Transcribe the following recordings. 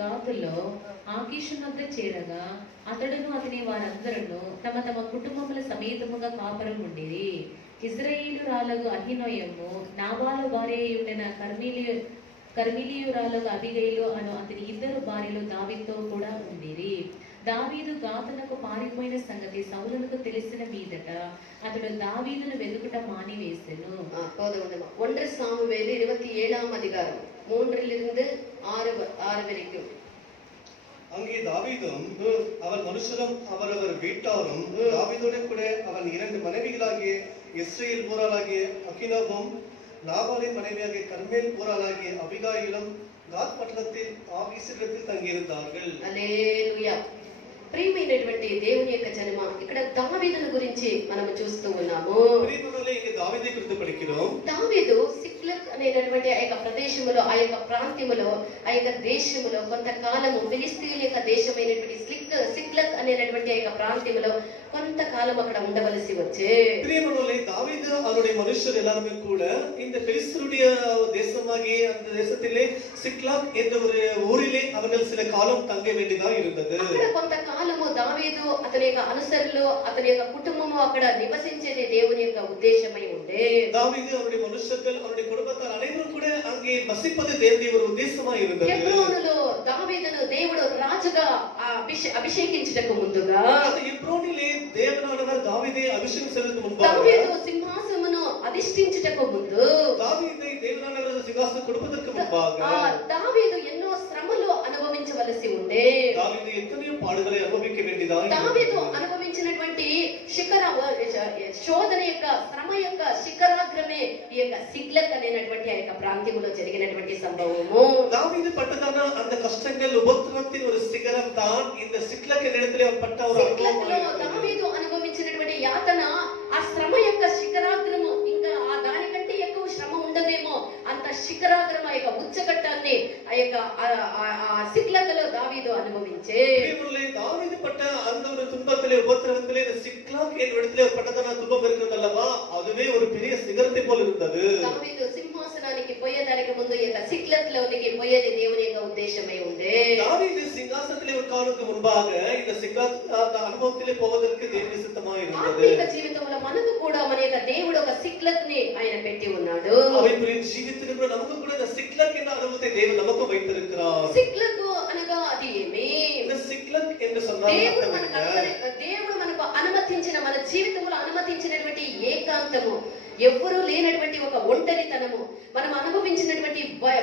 గాతులో ఆకీషునొద్ద చేరగా అతడును అతని వారందరూ తమ తమ కుటుంబముల సమేతముగా కాపురం ఉండిరి. ఇజ్రాయేలురాలగు అహినోయము నాబాలు భార్య ఉండిన కర్మీలియురాలగు అబిగైలు అను అతని ఇద్దరు భార్యలు దావీదుతో కూడా ఉండిరి. దావీదు గాతునకు పారిపోయిన సంగతి సౌలునకు తెలిసిన మీదట అతడు దావీదును వెతుకుట మానివేసెను. 1 சாமுவேல் 27ஆம் அதிகாரம் 3 வரைக்கும். அங்கே தாவீதும் அவன் மனுஷரும் அவரவர் வீட்டாரும் தாவீதோட கூட அவன் 2 மனைவிகளாகிய இஸ்ரேல் போராளாகிய அகினோவும் நாபாலின் மனைவியாகிய கர்மேல் போராளாகிய அபிகாயிலும் காத் பட்டணத்தில் ஆபீசிடத்தில் தங்கியிருந்தார்கள். హల్లెలూయా. ప్రియమైనటువంటి దేవుని యొక్క జనమ, ఇక్కడ దావీదును గురించి మనం చూస్తూ ఉన్నాము. ప్రియమైనోలే, ఇక దావీదు గురించి పడికిరోం. దావీదు సిక్లగ్ అనేటువంటి ఆ యొక్క ప్రదేశములో, ఆ యొక్క ప్రాంతములో, ఆ యొక్క దేశములో కొంతకాలము ఫిలిస్తీయుల యొక్క దేశమైనటువంటి సిక్లగ్ అనేటువంటి ఆ యొక్క ప్రాంతములో కొంతకాలం అక్కడ ఉండవలసి వచ్చే. ప్రియమైనోలే, దావీదు அவருடைய மனுஷர் எல்லாரும் கூட இந்த பெலிஸ்தருடைய தேசமாகிய அந்த தேசத்திலே சிக்லாக் என்ற ஒரு ஊரிலே அவர்கள் சில காலம் தங்க வேண்டியதாக இருந்தது. అక్కడ కొంతకాలము దావీదు అతని యొక్క అనుసరులు అతని యొక్క కుటుంబము అక్కడ నివసించేది దేవుని యొక్క ఉద్దేశమై ఉండే. దావీదు அவருடைய மனுஷர்கள் அவருடைய குடும்பத்தார் அனைவரும் கூட அங்கே வசிப்பது தேவனுடைய ஒரு உத்தேசமாய் இருந்தது. హెబ్రోనులో దావీదును దేవుడు రాజుగా అభిషేకించుటకు ముందుగా, హెబ్రోనిலே தேவனானவர் தாவீதை அபிஷேகம் செய்வதற்கு முன்பாக, దావీదు సింహాసనమును అధిష్ఠించుటకు ముందు, దావీதை தேவனானவர் సింహాసనం கொடுப்பதற்கு முன்பாக దావీదు ఎన్నో శ్రమలు అనుభవించవలసి ఉండే. దావీదు ఎన్నో పాడుகளை అనుభవించ వేண்டிయదాయి. దావీదు అనుభవించినటువంటి శోధన యొక్క శ్రమ యొక్క శిఖరాగ్రమే ఈ యొక్క సిక్లగ్ అనేటువంటి ఆ యొక్క ప్రాంతంలో జరిగినటువంటి సంభవము. దావీదు పట్టదాన அந்த கஷ்டங்கள் உபத்திரவத்தின் ஒரு சிகரம் தான் இந்த சிக்லக் என்ற இடத்திலே பட்ட ஒரு అనుభవం. దావీదు అనుభవించినటువంటి యాతన, ఆ శ్రమ యొక్క శిఖరాగ్రము, ఇంకా ఆ దానికంటే ఎక్కువ శ్రమ ఉండదేమో అంత శిఖరాగ్రమ యొక్క ఉచ్చకట్టాన్ని ఆ యొక్క సిక్లగ్లో దావీదు అనుభవించే. దావీదు పట్ట அந்த ஒரு துன்பத்திலே உபத்திரவத்திலே இந்த சிக்லாக் என்ற இடத்திலே பட்டதான துன்பம் இருக்கிறது அல்லவா, அதுவே ஒரு பெரிய சிகரத்தை போல இருந்தது. దావీదు సింహాసనానికి పోయేదానికి ముందు ఈ యొక్క సిక్లగ్లోనికి పోయేది దేవుని యొక్క ఉద్దేశమై ఉండే. దావీదు సింహాసనத்திலே உட்கார்வதற்கு முன்பாக இந்த சிக்லாக் అనుభవத்திலே పోవதற்கு దేవుని சித்தமாய் இருந்தது. ఆత్మీయ జీవితంలో మనకు కూడా మన యొక్క దేవుడు ఒక సిక్లగ్ ని ఆయన పెట్టి ఉన్నాడు. ఆత్మీయ జీవితంలో நமக்கு கூட இந்த சிக்லாக் என்ற அனுபவத்தை தேவன் நமக்கு வைத்திருக்கிறார். సిక్లగ్ అనగా అది ఏమి? இந்த சிக்லாக் என்று சொன்னால் దేవుడు మనకు అనుమతించిన, మన జీవితంలో అనుమతించినటువంటి ఏకాంతము, ఎవ్వరూ లేనటువంటి ఒక ఒంటరితనము, మనం అనుభవించినటువంటి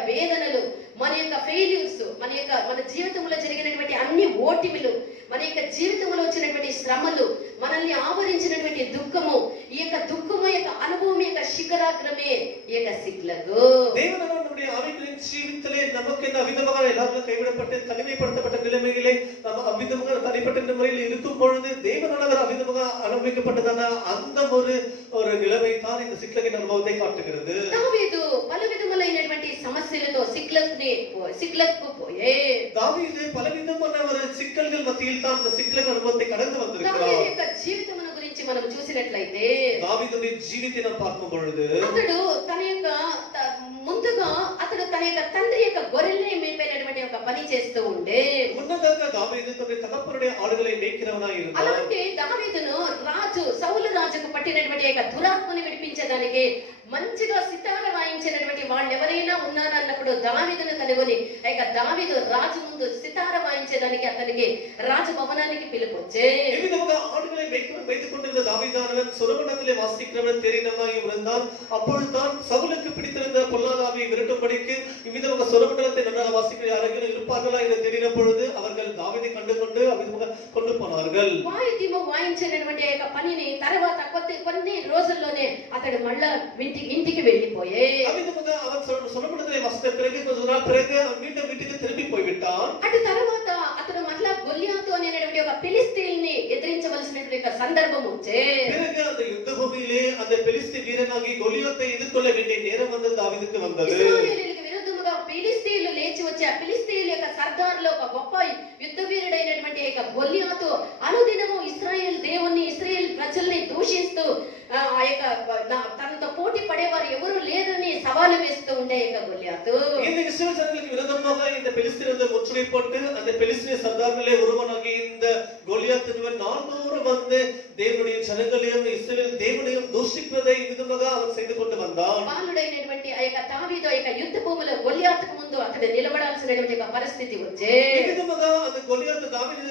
వేదనలు, మన యొక్క ఫెయిల్యూర్స్, మన జీవితంలో జరిగినటువంటి అన్ని ఓటమిలు, మన యొక్క జీవితంలో వచ్చినటువంటి శ్రమలు, మనల్ని ఆవరించినటువంటి దుఃఖము, ఈ యొక్క దుఃఖము యొక్క అనుభవం యొక్క శిఖరాగ్రమే ఈ యొక్క సిక్లగు. தேவன் நம்முடைய ஆவிகளின் ஜீவிதத்திலே நமக்கு இந்த விதமாக எல்லாரும் கைவிடப்பட்டு தனிமைப்படுத்தப்பட்ட நிலைமையிலே நம்ம அவிதமாக தனிப்பட்ட முறையில் இருக்கும் பொழுது தேவனானவர் அவிதமாக அனுபவிக்கப்பட்டதான அந்த ஒரு நிலைமை தான் இந்த சிக்லகின் அனுபவத்தை காட்டுகிறது. దావీదు పలవిధములైనటువంటి సమస్యలతో సిక్లగ్కు పోయే. దావీదు పలవిధమైన ஒரு சிக்கல்கள் மத்தியில் தான் இந்த சிக்லக் అనుభవத்தை கடந்து வந்திருக்கிறார். దావీదు యొక్క జీవితమును గురించి మనం చూసినట్లయితే, దావీదుని జీవితాన్ని பார்க்கும் பொழுது అతడు తన యొక్క ముందుగా అతడు తన యొక్క తండ్రి యొక్క గొర్రెల్ని మేపేటటువంటి ఒక పని చేస్తూ ఉండే. முன்னதாக దావీదు తన తగపరుడే ఆడుகளை మేకినవనాయి இருந்தார். అలాంటి దావీదును సౌలు రాజుకు పట్టినటువంటి యొక్క దురాత్మని విడిపించడానికి మంచిగా సితార వాయించినటువంటి వాళ్ళు ఎవరైనా ఉన్నారన్నప్పుడు దావీదును కనుగొని ఆ యొక్క దావీదు రాజు ముందు సితార వాయించడానికి అతనికి రాజభవనానికి పిలుపొచ్చే. ఈ విధంగా ఆడుகளை மேய்த்துக் கொண்டிருந்த தாவீதானவன் சொலொமோனிலே வாசிக்கிறவன் தெரிந்தவனாய் இருந்தான். அப்பொழுதுதான் சவுலுக்கு பிடித்திருந்த பொல்லாதாவியை விரட்டும்படிக்கு இவ்விதமாக சொலொமோனிலே நன்றாக வாசிக்கிற யாரெങ്കിലും இருப்பார்களா என்று தெரிந்த பொழுது அவர்கள் தாவீதை கண்டுகொண்டு அவ்விதமாக கொண்டு போனார்கள். వాయిద్యము వాయించినటువంటి యొక్క పనిని తర్వాత కొన్ని రోజుల్లోనే అతడు మళ్ళా ఇంటికి వెళ్ళిపోయే. అవ్విధంగా அவன் சொலொமோனிலே வாசித்த பிறகு கொஞ்ச நாள் பிறகு அவன் மீண்டும் வீட்டுக்கு திரும்பி போய்விட்டான். అటు తర్వాత అతడు మళ్ళా గొలియాతు అనేటువంటి ఒక ఫిలిస్తీయుని ఎదిరించవలసినటువంటి ఒక సందర్భం వచ్చే. பிறகு அந்த யுத்த பூமியிலே அந்த பெலிஸ்தீ வீரனாகி கோலியாத்தை எதிர்கொள்ள வேண்டிய நேரம் வந்து தாவீதுக்கு வந்தது. ఇశ్రాయేలీయులకు విరుద్ధముగా ఫిలిస్తీయులు లేచి వచ్చి ఆ ఫిలిస్తీయుల యొక్క సర్దార్లో ఒక గొప్ప యుద్ధ వీరుడైనటువంటి యొక్క గొలియాతు అనుదినము ఇశ్రాయేల్ దేవుణ్ణి, ఇశ్రాయేల్ ప్రజల్ని దూషిస్తూ ఆ యొక్క తనతో పోటీ పడేవారు ఎవరు లేరని సవాలు వేస్తూ ఉండే యొక్క గొలియాతు. இந்த இஸ்ரவேல் ஜனங்களுக்கு விரோதமாக இவ்விதமாக இந்த பெலிஸ்தீனத்தை முற்றுகைப்பட்டு அந்த பெலிஸ்தீன சர்தார்களே ஒருவனாகிய இந்த கோலியாத் என்பவன் நாள்தோறும் வந்து தேவனுடைய ஜனங்களையும் இஸ்ரவேல் தேவனையும் தூஷிப்பதை இவ்விதமாக அவன் செய்து கொண்டு வந்தான். బాలుడైనటువంటి ఆ యొక్క దావీదు ఆ యొక్క యుద్ధ భూమిలో గొలియాతుకు ముందు అతడు నిలబడాల్సినటువంటి ఒక పరిస్థితి వచ్చే இவ்விதமாக அந்த கோலியாத் தாவீது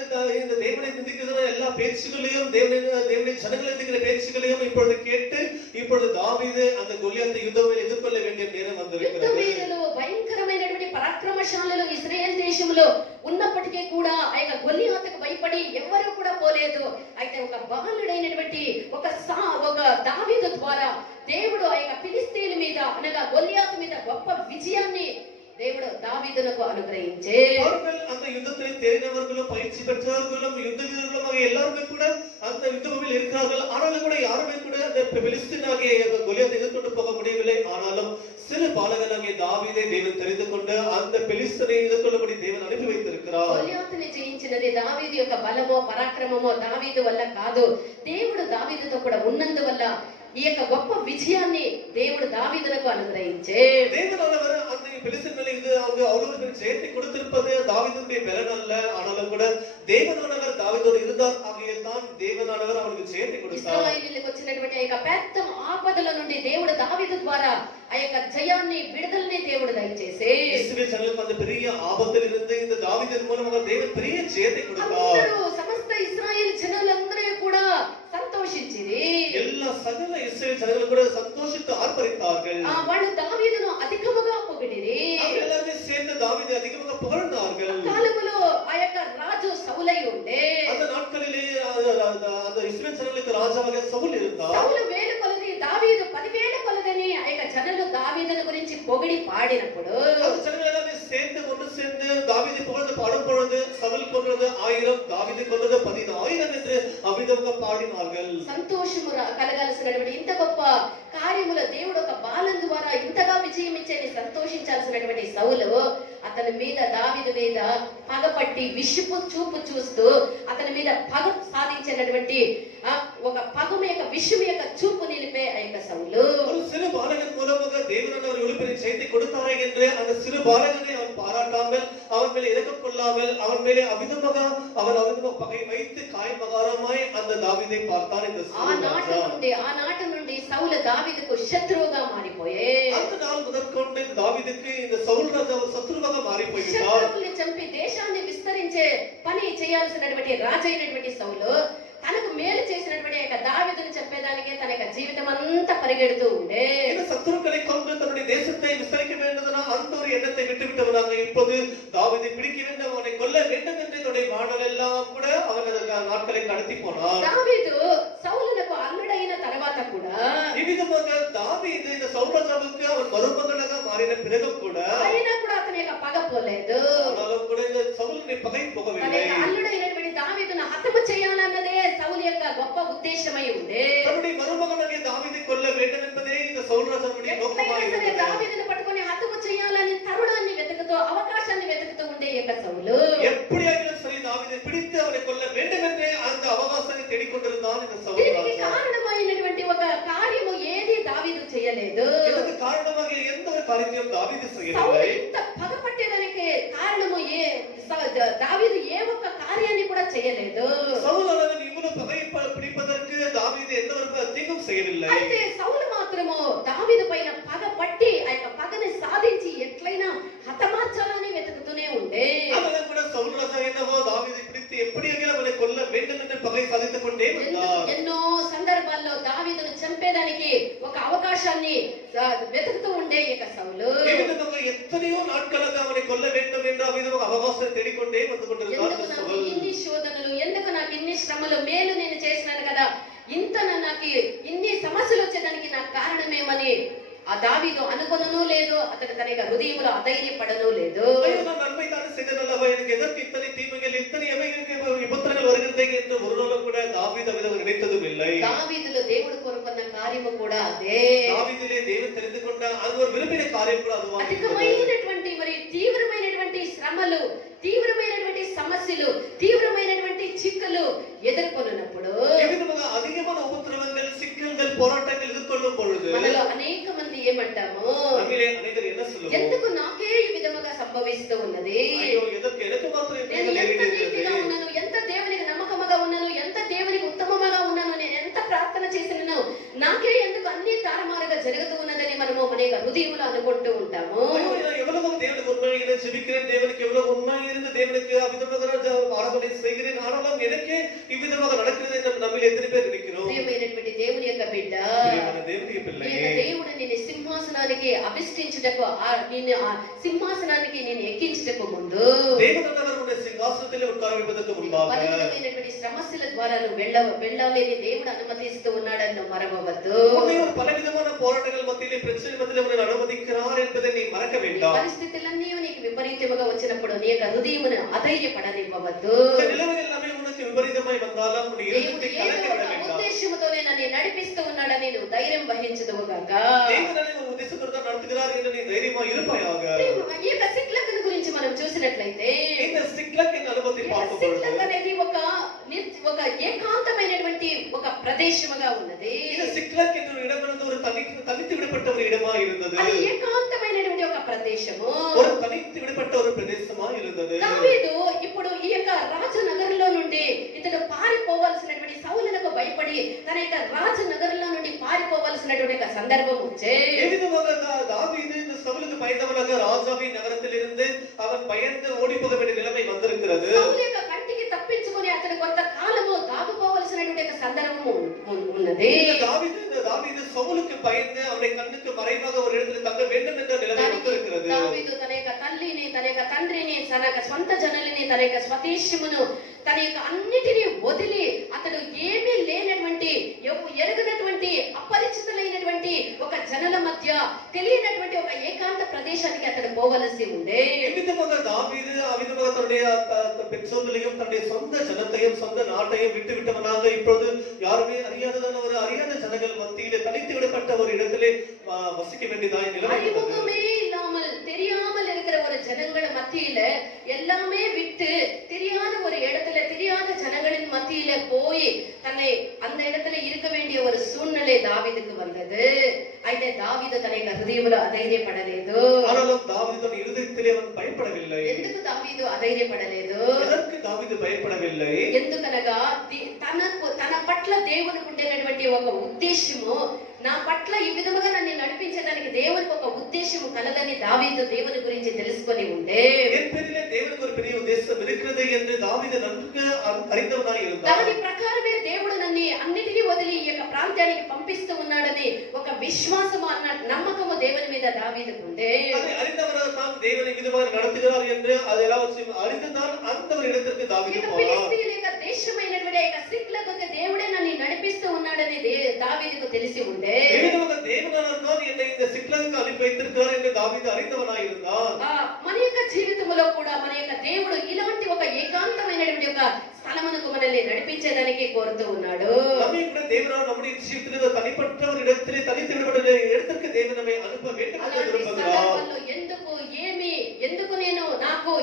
இந்த தேவனை நிந்திக்கிற எல்லா பேச்சுகளையும் தேவனுடைய ஜனங்களை நிந்திக்கிற பேச்சுகளையும் இப்பொழுது கேட்டு இப்பொழுது தாவீது அந்த கோலியாத்தை யுத்தத்தில் எதிர்கொள்ள வேண்டிய நேரம் வந்திருக்கிறது. యుద్ధవీరులు భయంకరమైనటువంటి పరాక్రమశాలులు ఇశ్రాయేల్ దేశంలో ఉన్నప్పటికీ కూడా ఆ యొక్క గొలియాతుకు భయపడి ఎవరు కూడా పోలేదు. అయితే ఒక బాలుడైనటువంటి ఒక దావీదు ద్వారా దేవుడు ఆ యొక్క ఫిలిస్తీన్ల మీద అనగా గొలియాతు మీద గొప్ప విజయాన్ని దేవుడు దావీదునకు అనుగ్రహించే. அவர்கள் அந்த யுத்தத்தில் தெரிந்தவர்களும் பயிற்சி பெற்றவர்களும் யுத்த வீரர்களும் எல்லாருமே கூட அந்த யுத்தத்தில் இருக்கிறார்கள். ஆனாலும் கூட யாருமே கூட அந்த பெலிஸ்தீனாகிய கோலியாத்தை எதிர்கொண்டு போக முடியவில்லை. ஆனாலும் சிறு பாலகனாகிய தாவீதை தேவன் தெரிந்து கொண்டு அந்த பெலிஸ்தீனை எதிர்கொள்ளபடி தேவன் அனுப்பி வைத்திருக்கிறார். గొలియాతుని జయించినది దావీదు యొక్క బలమో పరాక్రమమో దావీదు వల్ల కాదు, దేవుడు దావీదుతో కూడా ఉన్నందువల్ల ఈ యొక్క గొప్ప విజయాన్ని దేవుడు దావీదునకు అనుగ్రహించే. தேவனானவர் அந்த பெலிஸ்தீன்களை அவங்க அவ்வளவு ஜெயத்தை கொடுத்திருப்பது தாவீதுடைய பலன் அல்ல. ஆனாலும் கூட தேவனானவர் தாவீதோடு இருந்தார். ஆகையால் தான் தேவனானவர் அவனுக்கு ஜெயத்தை கொடுத்தார். ఇశ్రాయేలీయులకు వచ్చినటువంటి ఆ యొక్క పెద్ద ఆపదల నుండి దేవుడు దావీదు ద్వారా ఆ యొక్క జయాన్ని విడుదలని దేవుడు దయచేసే. இஸ்ரவேல் ஜனங்களுக்கு அந்த பெரிய ஆபத்தில் இருந்து இந்த தாவீதின் மூலமாக தேவன் பெரிய ஜெயத்தை கொடுத்தார். అందరూ సమస్త ఇశ్రాయేల్ జనులందరూ కూడా సంతోషించిరి. எல்லா సకల இஸ்ரவேல் ஜனங்களும் கூட சந்தோஷித்து ஆர்ப்பரித்தார்கள். వాళ్ళు దావీదును అధికముగా పొగిడిరి. எல்லாரும் சேர்ந்து தாவீதை அதிகமாக புகழ்ந்தார்கள். కాలములో ఆ యొక్క రాజు సౌలై ఉండే. அந்த நாட்களிலே அந்த இஸ்ரவேல் ஜனங்களுக்கு ராஜாவாக சவுல் இருந்தார். సౌలు వేల కొలది దావీదు 10,000 కొలదని ఆ యొక్క జనులు దావీదుని గురించి పొగిడి పాడినప్పుడు அந்த ஜனங்கள் எல்லாரும் ஒன்று சேர்ந்து தாவீதை புகழ்ந்து பாடும் பொழுது சவுல் கொன்றது 1000 தாவீதை கொன்றது 10,000 என்று அவ்விதமாக பாடினார்கள். సంతోషము కలగాల్సినటువంటి ఇంత గొప్ప కార్యముల దేవుడు ఒక బాలం ద్వారా ఇంతగా విజయం ఇచ్చేది సంతోషించాల్సినటువంటి సౌలు అతని మీద దావీదు మీద పగపట్టి విషపు చూపు చూస్తూ అతని మీద పగ సాధించినటువంటి ఒక పగమ యొక్క విషము యొక్క చూపు నిలిపే ఆ యొక్క సౌలు ஒரு சிறு பாலகன் மூலமாக தேவனானவர் ஒளிபெரிய ஜெயத்தை கொடுத்தாரே என்று அந்த சிறு பாலகனை அவன் பாராட்டாமல் அவன் மேலே இரக்கம் கொள்ளாமல் அவன் மேலே அவிதமாக பகை வைத்து காயமகாரமாய் அந்த தாவீதை பார்த்தான். இந்த ఆ నాటి నుండి సౌలు దావీదుకు శత్రువుగా మారిపోయే. அந்த நாள் முதற்கொண்டு దావీదుக்கு இந்த సౌల్ రాజు శత్రువుగా మారిపోయాడు. శత్రువుల్ని చంపి దేశాన్ని విస్తరించే పని చేయాల్సినటువంటి రాజైనటువంటి సౌలు తనకు మేలు చేసినటువంటి యొక్క దావీదుని చెప్పేదానికే తన యొక్క జీవితం అంతా పరిగెడుతూ ఉండే. இந்த சத்துருக்களை கொண்டு தன்னுடைய தேசத்தை விஸ்தரிக்க வேண்டும்னா அந்த ஒரு எண்ணத்தை விட்டுவிட்டவனாக இப்போது தாவீதை பிடிக்க வேண்டும், அவனை கொல்ல வேண்டும் என்று தன்னுடைய வாணல் எல்லாம் கூட அவன் நாட்களை கடத்தி போனான். దావీదు సౌలునకు అల్లుడైన తర్వాత కూడా இவ்விதமாக தாவீது இந்த சவுல் ராஜாவுக்கு அவன் மருமகனாக மாறின பிறகும் கூட అయినా కూడా అతని యొక్క పగ పోలేదు. ஆனாலும் கூட இந்த சவுலுடைய பகை తన போகவில்லை. యొక్క అల్లుడైనటువంటి దావీదును హతము చేయాలన్నదే సౌలు యొక్క గొప్ప ఉద్దేశమై ఉండే. தன்னுடைய மருமகனாகிய தாவீதை கொல்ல வேண்டும் என்பதே இந்த சவுல் ராஜாவுடைய நோக்கமாக இருந்தது. దావీదును పట్టుకొని హతము చేయాలని తరుణాన్ని వెతుకుతూ అవకాశాన్ని వెతుకుతూ ఉండే యొక్క సౌలు எப்படியாகிலும் சரி தாவீதை பிடித்து அவனை கொல்ல வேண்டும் என்று அந்த அவகாசத்தை தேடிக்கொண்டிருந்தான் இந்த சவுல் దీనికి ராஜா. కారణమైనటువంటి ఒక కార్యము ఏది దావీదు చేయలేదు. இதற்கு காரணமாக எந்த ஒரு காரியத்தையும் தாவீது సౌలు செய்யவில்லை. ఇంత పగపట్టేదానికి కారణము దావీదు ఏ ఒక్క కార్యాన్ని కూడా చేయలేదు. சவுல் அவன் இவ்வளவு பகை பிடிப்பதற்கு தாவீது எந்த ஒரு தீங்கும் செய்யவில்லை. అయితే సౌలు మాత్రము దావీదు పైన పగ పట్టి ఆ యొక్క పగని సాధించి ఎట్లయినా హతమార్చాలని వెతుకుతూనే ఉండే. அதனால கூட சவுல் ராஜா என்னவோ தாவீதை பிடித்து எப்படியாகிலும் அவனை கொல்ல வேண்டும் என்று பகை சாதித்துக் கொண்டே வந்தார். ఎన్నో సందర్భాల్లో దావీదును చంపేదానికి ఒక అవకాశాన్ని వెతుకుతూ ఉండే యొక్క సౌలు எத்தனையோ நாட்களாக அவனை கொல்ல வேண்டும் என்று அவ்விதமாக அவகாசத்தை தேடிக்கொண்டே வந்து கொண்டிருந்தார். ఎందుకు నాకు ఇన్ని శోధనలు, ఎందుకు నాకు ఇన్ని శ్రమలు, మేలు నేను చేసినాను కదా, ఇంత నాకు ఇన్ని సమస్యలు వచ్చేదానికి నాకు కారణమేమని ఆ దావీదు అనుకొనను లేదు, అతడు తన యొక్క హృదయంలో అధైర్యపడను లేదు. நன்மை தானே செய்தனல்லவா, எனக்கு எதற்கு இத்தனை தீமைகள் இத்தனை விபத்துகள் வருகிறது என்று ஒரு நாளும் கூட தாவீது அவ்விதமாக நினைத்ததும் இல்லை. దావీదులో దేవుడు కోరుకున్న కార్యము కూడా అదే. தாவீதிலே தேவன் தெரிந்து கொண்ட அது ஒரு விரும்பின காரியம் கூட அதுவா. అధికమైనటువంటి మరి తీవ్రమైనటువంటి శ్రమలు, తీవ్రమైనటువంటి సమస్యలు, తీవ్రమైనటువంటి చిక్కులు ఎదుర్కొన్నప్పుడు அதிகமான உபத்திரவங்கள், சிக்கல்கள், போராட்டங்கள் எதிர்கொள்ளும் பொழுது మనలో అనేక మంది ఏమంటాము, நம்மிலே அநேகர் என்ன சொல்லுவோம், ఎందుకు నాకే ఈ విధముగా సంభవిస్తూ ఉన్నది. ఉన్నది. అయ్యో ఎదకు ఎనకు మాత్రం ఈ నేను బాధ ఎంత లేనిది నీతిగా ఉన్నాను, ఎంత దేవునికి నమ్మకముగా ఉన్నాను, ఎంత దేవునికి ఉత్తమముగా ఉన్నాను, నేను ఎంత ప్రార్థన చేసినను, నాకే ఎందుకు అన్ని తారుమారుగా జరుగుతూ ఉన్నదని మనము మన యొక్క హృదయంలో అనుకుంటూ ఉంటాము. ஐயோ, நான் எவ்வளவு தேவனுக்கு உண்மையாக ஜெபிக்கிறேன், தேவனுக்கு எவ்வளவு உண்மையாக இருந்து தேவனுக்கு அவ்விதமாக ஆராதனை செய்கிறேன், ஆனாலும் எனக்கே இவ்விதமாக நடக்கிறது என்று நம்மில் எத்தனை பேர் இருக்கிறோம்? ప్రియమైనటువంటి దేవుని యొక్క బిడ్డ, ప్రియమైన దేవుని పిల్లలే, ఈ యొక్క దేవుడు నిన్ను సింహాసనానికి అభిష్టించుటకు, నిన్ను ఆ సింహాసనానికి నిన్ను ఎక్కించుటకు ముందు தேவனவர் உன்னை சிங்காசனத்தில் உட்கார வைப்பதற்கு முன்பாக పలువిధమైనటువంటి సమస్యల ద్వారా నువ్వు వెళ్ళాలని దేవుడు అనుమతిస్తూ ఉన్నాడని నువ్వు మరవవద్దు. உன்னை ஒரு பலவிதமான போராட்டங்கள் மத்தியிலே பிரச்சனை மத்தியிலே உன்னை அனுமதிக்கிறார் என்பதை நீ மறக்க வேண்டாம். పరిస్థితులన్నీ నీకు విపరీతముగా వచ్చినప్పుడు నీ యొక్క హృదయమును అధైర్యపడనివ్వవద్దు. நிலைமை எல்லாமே உனக்கு விபரீதமாய் வந்தாலும் உன்னை దేవుడు இருதயத்தை ఏదో கலங்க ఒక விட வேண்டாம். ఉద్దేశముతోనే నన్ను నడిపిస్తూ ఉన్నాడని నువ్వు ధైర్యం వహించదువు గాక. தேவனாலே ஒரு உத்தேசத்தோடு தான் நடத்துகிறார் என்று நீ தைரியமாய் இருப்பாயாக. ఈ యొక్క సిక్లకును గురించి మనం చూసినట్లయితే, இந்த சிக்லக் என்ற அனுபவத்தை பார்க்கும் பொழுது సిక్లక్ అనేది ఒక ఏకాంతమైనటువంటి ఒక ప్రదేశముగా ఉన్నది. இந்த சிக்லக் என்ற இடமானது ஒரு தனித்து விடப்பட்ட ஒரு இடமா இருந்தது. అది ఏకాంతమైనటువంటి ఒక ప్రదేశము, ஒரு தனித்து விடப்பட்ட ஒரு பிரதேசமா இருந்தது. దావీదు ఇప్పుడు ఈ యొక్క రాజనగరంలో నుండి ఇతడు పారిపోవాల్సినటువంటి సౌలునకు భయపడి తన యొక్క రాజనగరంలో నుండి పారిపోవాల్సినటువంటి ఒక సందర్భం వచ్చే, எவ்விதமாக தாவீது இந்த சவுலுக்கு பயந்தவனாக ராஜாவின் நகரத்திலிருந்து அவன் பயந்து ஓடி போக வேண்டிய நிலைமை வந்திருக்கிறது. సౌలు యొక్క కంటికి తప్పించుకొని అతడు కొంత కాలము దాగుపోవలసినటువంటి ఒక సందర్భము ఉన్నది. தாவீது சவுலுக்கு பயந்து அவனுடைய கண்ணுக்கு மறைவாக ஒரு இடத்துல தங்க வேண்டும் என்ற நிலைமை வந்திருக்கிறது. దావీదు తన యొక్క తల్లిని, తన యొక్క తండ్రిని, తన యొక్క స్వంత జనులని, తన యొక్క స్వదేశమును, తన యొక్క అన్నిటినీ వదిలి అతడు ఏమీ లేనటువంటి, ఎరగనటువంటి, అపరిచితులైనటువంటి ఒక జనుల మధ్య తెలియనటువంటి ఒక ఏకాంత ప్రదేశానికి అతడు పోవలసి ఉండే. எவ்விதமாக தாவீது அவ்விதமாக தன்னுடைய பெற்றோர்களையும் தன்னுடைய சொந்த ஜனத்தையும் சொந்த நாட்டையும் விட்டு விட்டவனாக இப்பொழுது யாருமே அறியாத ஜனங்கள் மத்தியிலே தனித்து விடப்பட்ட ஒரு இடத்திலே வசிக்க வேண்டியதாய் நிலைமை அறிமுகமே இல்லாமல் தெரியாமல் இருக்கிற ஒரு ஜனங்கள் மத்தியில எல்லாமே விட்டு தெரியாத ஒரு இடத்துல தெரியாத ஜனங்களின் மத்தியில போய் தன்னை அந்த இடத்துல இருக்க வேண்டிய ஒரு சூழ்நிலை தாவீதுக்கு வந்தது. అయితే దావీదు తన యొక్క హృదయంలో అధైర్యపడలేదు. ஆனாலும் தாவீது தன் இருதயத்திலே அவன் பயப்படவில்லை. ఎందుకు దావీదు అధైర్యపడలేదు? எதற்கு தாவீது பயப்படவில்லை? ఎందుకనగా తన పట్ల దేవునికి ఉండేటువంటి ఒక ఉద్దేశము, నా పట్ల ఈ విధముగా నన్ను నడిపించడానికి దేవునికి ఒక ఉద్దేశము కలదని దావీదు దేవుని గురించి తెలుసుకొని ఉండే. என் பேரிலே தேவனுக்கு ஒரு பெரிய உத்தேசம் இருக்கிறது என்று தாவீது நன்கு அறிந்தவனாய் இருந்தான். దాని ప్రకారమే దేవుడు నన్ను అన్నిటినీ వదిలి ఈ యొక్క ప్రాంతానికి పంపిస్తూ ఉన్నాడని ఒక విశ్వాసము అన్న నమ్మకము దేవుని మీద దావీదుకు ఉండే. அதை அறிந்தவனாக தான் தேவனை விதமாக நடத்துகிறார் என்று அது எல்லாவற்றையும் அறிந்துதான் அந்த ஒரு இடத்திற்கு தாவீது போனான். ఫిలిష్తీయుల యొక్క దేశమైనటువంటి యొక్క సిక్లకు దేవుడే నన్ను నడిపిస్తూ ఉన్నాడని దావీదుకు తెలిసి ఉండే. எவ்விதமாக தேவனானவர் தான் என்னை இந்த சிக்லகுக்கு அனுப்பி வைத்திருக்கிறார் என்று தாவீது அறிந்தவனாய் இருந்தான். మన యొక్క జీవితంలో కూడా మన యొక్క దేవుడు ఇలాంటి ఒక ఏకాంతమైనటువంటి ఒక స్థలమునకు మనల్ని నడిపించేదానికి కోరుతూ ఉన్నాడు. நம்மை கூட தேவனால் நம்முடைய ஜீவிதத்திலே தனிப்பட்ட ஒரு இடத்திலே தனித்து விடப்பட்ட இடத்திற்கு தேவன் நம்மை அனுப்ப வேண்டும் என்று விரும்புகிறார்.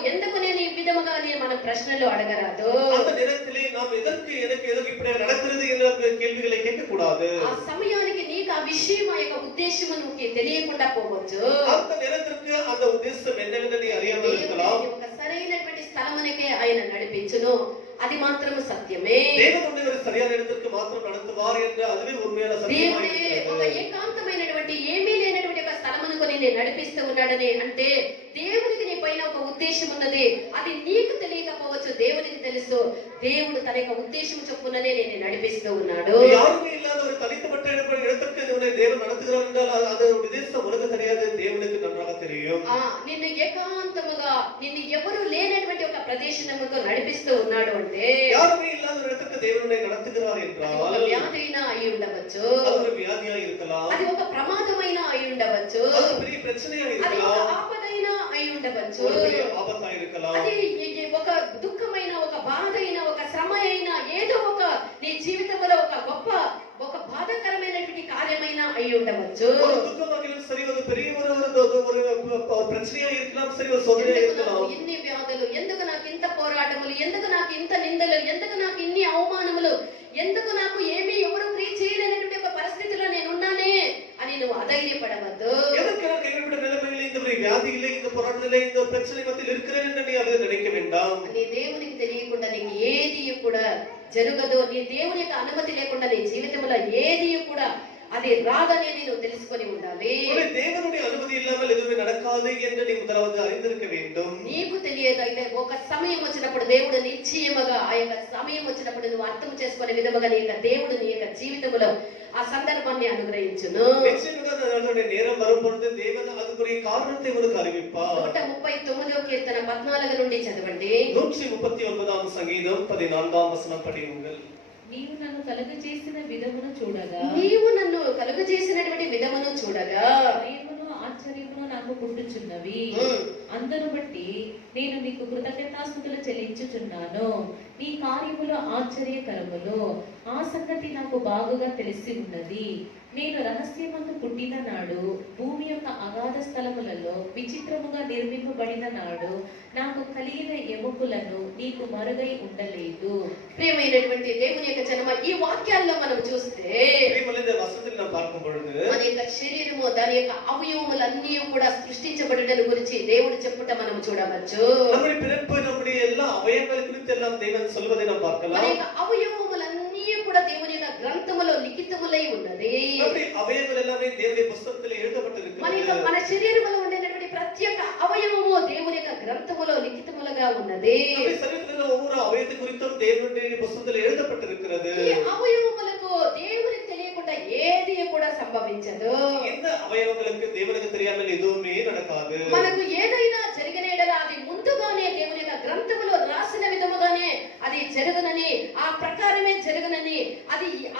ఎందుకు నేను ఈ విధముగా మన ప్రశ్నలు అడగరాదు. அந்த நேரத்திலே நாம் எதற்கு இப்படி நடக்கிறது என்ற கேள்விகளை கேட்க கூடாது. ఆ సమయానికి నీకు ఆ విషయం ఆ యొక్క ఉద్దేశము నీకు తెలియకుండా పోవచ్చు. அந்த நேரத்திற்கு அந்த உத்தேசம் என்னவென்று நீ அறியாமல் இருக்கலாம். ఒక సరైనటువంటి స్థలమునకే ఆయన నడిపించును, అది మాత్రము సత్యమే. தேவன் உன்னை ஒரு சரியான இடத்திற்கு மாத்திரம் நடத்துவார் என்று அதுவே உண்மையான சத்தியமாக இருக்கிறது. ఒక ఏకాంతమైనటువంటి ఏమీ లేనటువంటి ఒక స్థలమునకు నిన్ను నడిపిస్తూ ఉన్నాడని అంటే దేవునికి నీ పైన ఒక ఉద్దేశం ఉన్నది. అది నీకు తెలియకపోవచ్చు, దేవునికి తెలుసు. దేవుడు తన యొక్క ఉద్దేశం చొప్పుననే నిన్ను నడిపిస్తూ ఉన్నాడు. யாருமே இல்லாத ஒரு தனித்தப்பட்ட இடத்திற்கு உன்னை தேவன் நடத்துகிறார் என்றால் அது உத்தேசம் உனக்கு தெரியாது, தேவனுக்கு நன்றாக தெரியும். నిన్ను ఏకాంతముగా నిన్ను ఎవరు లేనటువంటి ఒక ప్రదేశముకు నడిపిస్తూ ఉన్నాడు అంటే யாருமே இல்லாத ஒரு இடத்துக்கு தேவன் உன்னை நடத்துகிறார் என்றால் వ్యాధైనా అయి ఉండవచ్చు, அது ஒரு வியாதியா இருக்கலாம், అది ఒక ప్రమాదమైన అయి ఉండవచ్చు, அது பெரிய பிரச்சனையா అది ఒక இருக்கலாம், ఆపదైనా అయి ఉండవచ్చు, ஒரு பெரிய ஆபத்தா இருக்கலாம், అది ఒక దుఃఖమైన ఒక బాధ అయినా ఒక శ్రమ అయినా ఏదో ఒక నీ జీవితంలో ఒక బాధాకరమైనటువంటి కార్యమైనా అయి ఉండవచ్చు. ஒரு துக்கமாகிலும் சரி, ஒரு பெரிய ஒரு பிரச்சனையா இருக்கலாம், சரி, ஒரு சோதனையா இருக்கலாம். ఎన్ని వ్యాధులు, ఎందుకు నాకు ఇంత పోరాటములు, ఎందుకు నాకు ఇంత నిందలు, ఎందుకు నాకు ఇన్ని అవమానములు, ఎందుకు నాకు ఏమీ ఎవరు క్రియ చేయలేనటువంటి ఒక పరిస్థితిలో నేనున్నానే అని నువ్వు అధైర్యపడవద్దు. எதற்கு நான் கைவிட்ட நிலைமையிலே இந்த வியாதியிலே இந்த போராட்டத்தில் மனதிலே இந்த பிரச்சனை மத்தியில் இருக்கிறேன் என்று நீ அதை நினைக்க வேண்டாம். నీ దేవునికి తెలియకుండా నీకు ఏది కూడా జరగదు. నీ దేవుని యొక్క అనుమతి లేకుండా నీ జీవితంలో ఏది కూడా అది రాదని నువ్వు తెలుసుకొని ఉండాలి. தேவனுடைய அனுமதி இல்லாமல் எதுவுமே நடக்காது என்று நீ முதலாவது அறிந்திருக்க வேண்டும். నీకు తెలియదు, అయితే ఒక సమయం వచ్చినప్పుడు దేవుడు నిశ్చయముగా ఆ యొక్క సమయం వచ్చినప్పుడు నువ్వు అర్థం చేసుకునే విధముగా నీ యొక్క దేవుడు నీ యొక్క జీవితంలో ఆ సందర్భాన్ని అనుగ్రహించును. நிச்சயமாக அதனுடைய நேரம் வரும்பொழுது தேவன் அதுக்குரிய காரணத்தை உனக்கு அறிவிப்பார். 139వ కీర్తన 14 నుండి చదవండి. 139వ సంగీతం 14వ వచనం படியுங்கள். నీవు నన్ను కలుగజేసిన విధమును చూడగా, నీవు నన్ను కలుగజేసినటువంటి విధమును చూడగా భయమును ఆశ్చర్యమును నాకు పుట్టుచున్నవి. అందరు బట్టి నేను నీకు కృతజ్ఞతాస్తుతులు చెల్లించుచున్నాను. నీ కార్యములు ఆశ్చర్యకరములు, ఆ సంగతి నాకు బాగుగా తెలిసి ఉన్నది. నేను రహస్యమందు పుట్టిన నాడు, భూమి యొక్క అగాధ స్థలములలో విచిత్రముగా నిర్మింపబడిన నాడు నాకు కలిగిన ఎముకలను నీకు మరుగై ఉండలేదు. ప్రియమైనటువంటి దేవుని యొక్క జనమ, ఈ వాక్యాల్లో మనం చూస్తే இந்த வசனத்தில் நாம் பார்க்கும் பொழுது మన యొక్క శరీరము దాని యొక్క అవయవములన్నీ కూడా సృష్టించబడటం గురించి దేవుడు చెప్పుట మనం చూడవచ్చు. நம்முடைய பிறப்பு நம்முடைய எல்லா அவயவங்கள் குறித்து எல்லாம் தேவன் சொல்வதை நாம் பார்க்கலாம். మన యొక్క అవయవములన్నీ కూడా దేవుని యొక్క గ్రంథములో లిఖితములై ఉన్నది. நம்முடைய அவயவங்கள் எல்லாமே தேவனுடைய புத்தகத்தில் எழுதப்பட்டிருக்கிறது. మన శరీరములో ఉండేటువంటి ప్రతి ఒక్క అవయవము దేవుని యొక్క గ్రంథములో లిఖితములుగా ఉన్నది. நம்முடைய சரீரத்தில் ஒவ்வொரு அவயவத்தை குறித்தும் தேவனுடைய புத்தகத்தில் எழுதப்பட்டிருக்கிறது. ఈ అవయవములకు దేవునికి తెలియకుండా ఏది కూడా సంభవించదు. இந்த அவயவங்களுக்கு தேவனுக்கு தெரியாமல் எதுவுமே நடக்காது. మనకు ఏదైనా జరిగిన ఎడల అది ముందుగానే దేవుని యొక్క గ్రంథములో రాసిన విధముగానే అది జరుగునని, ఆ ప్రకారమే జరుగునని,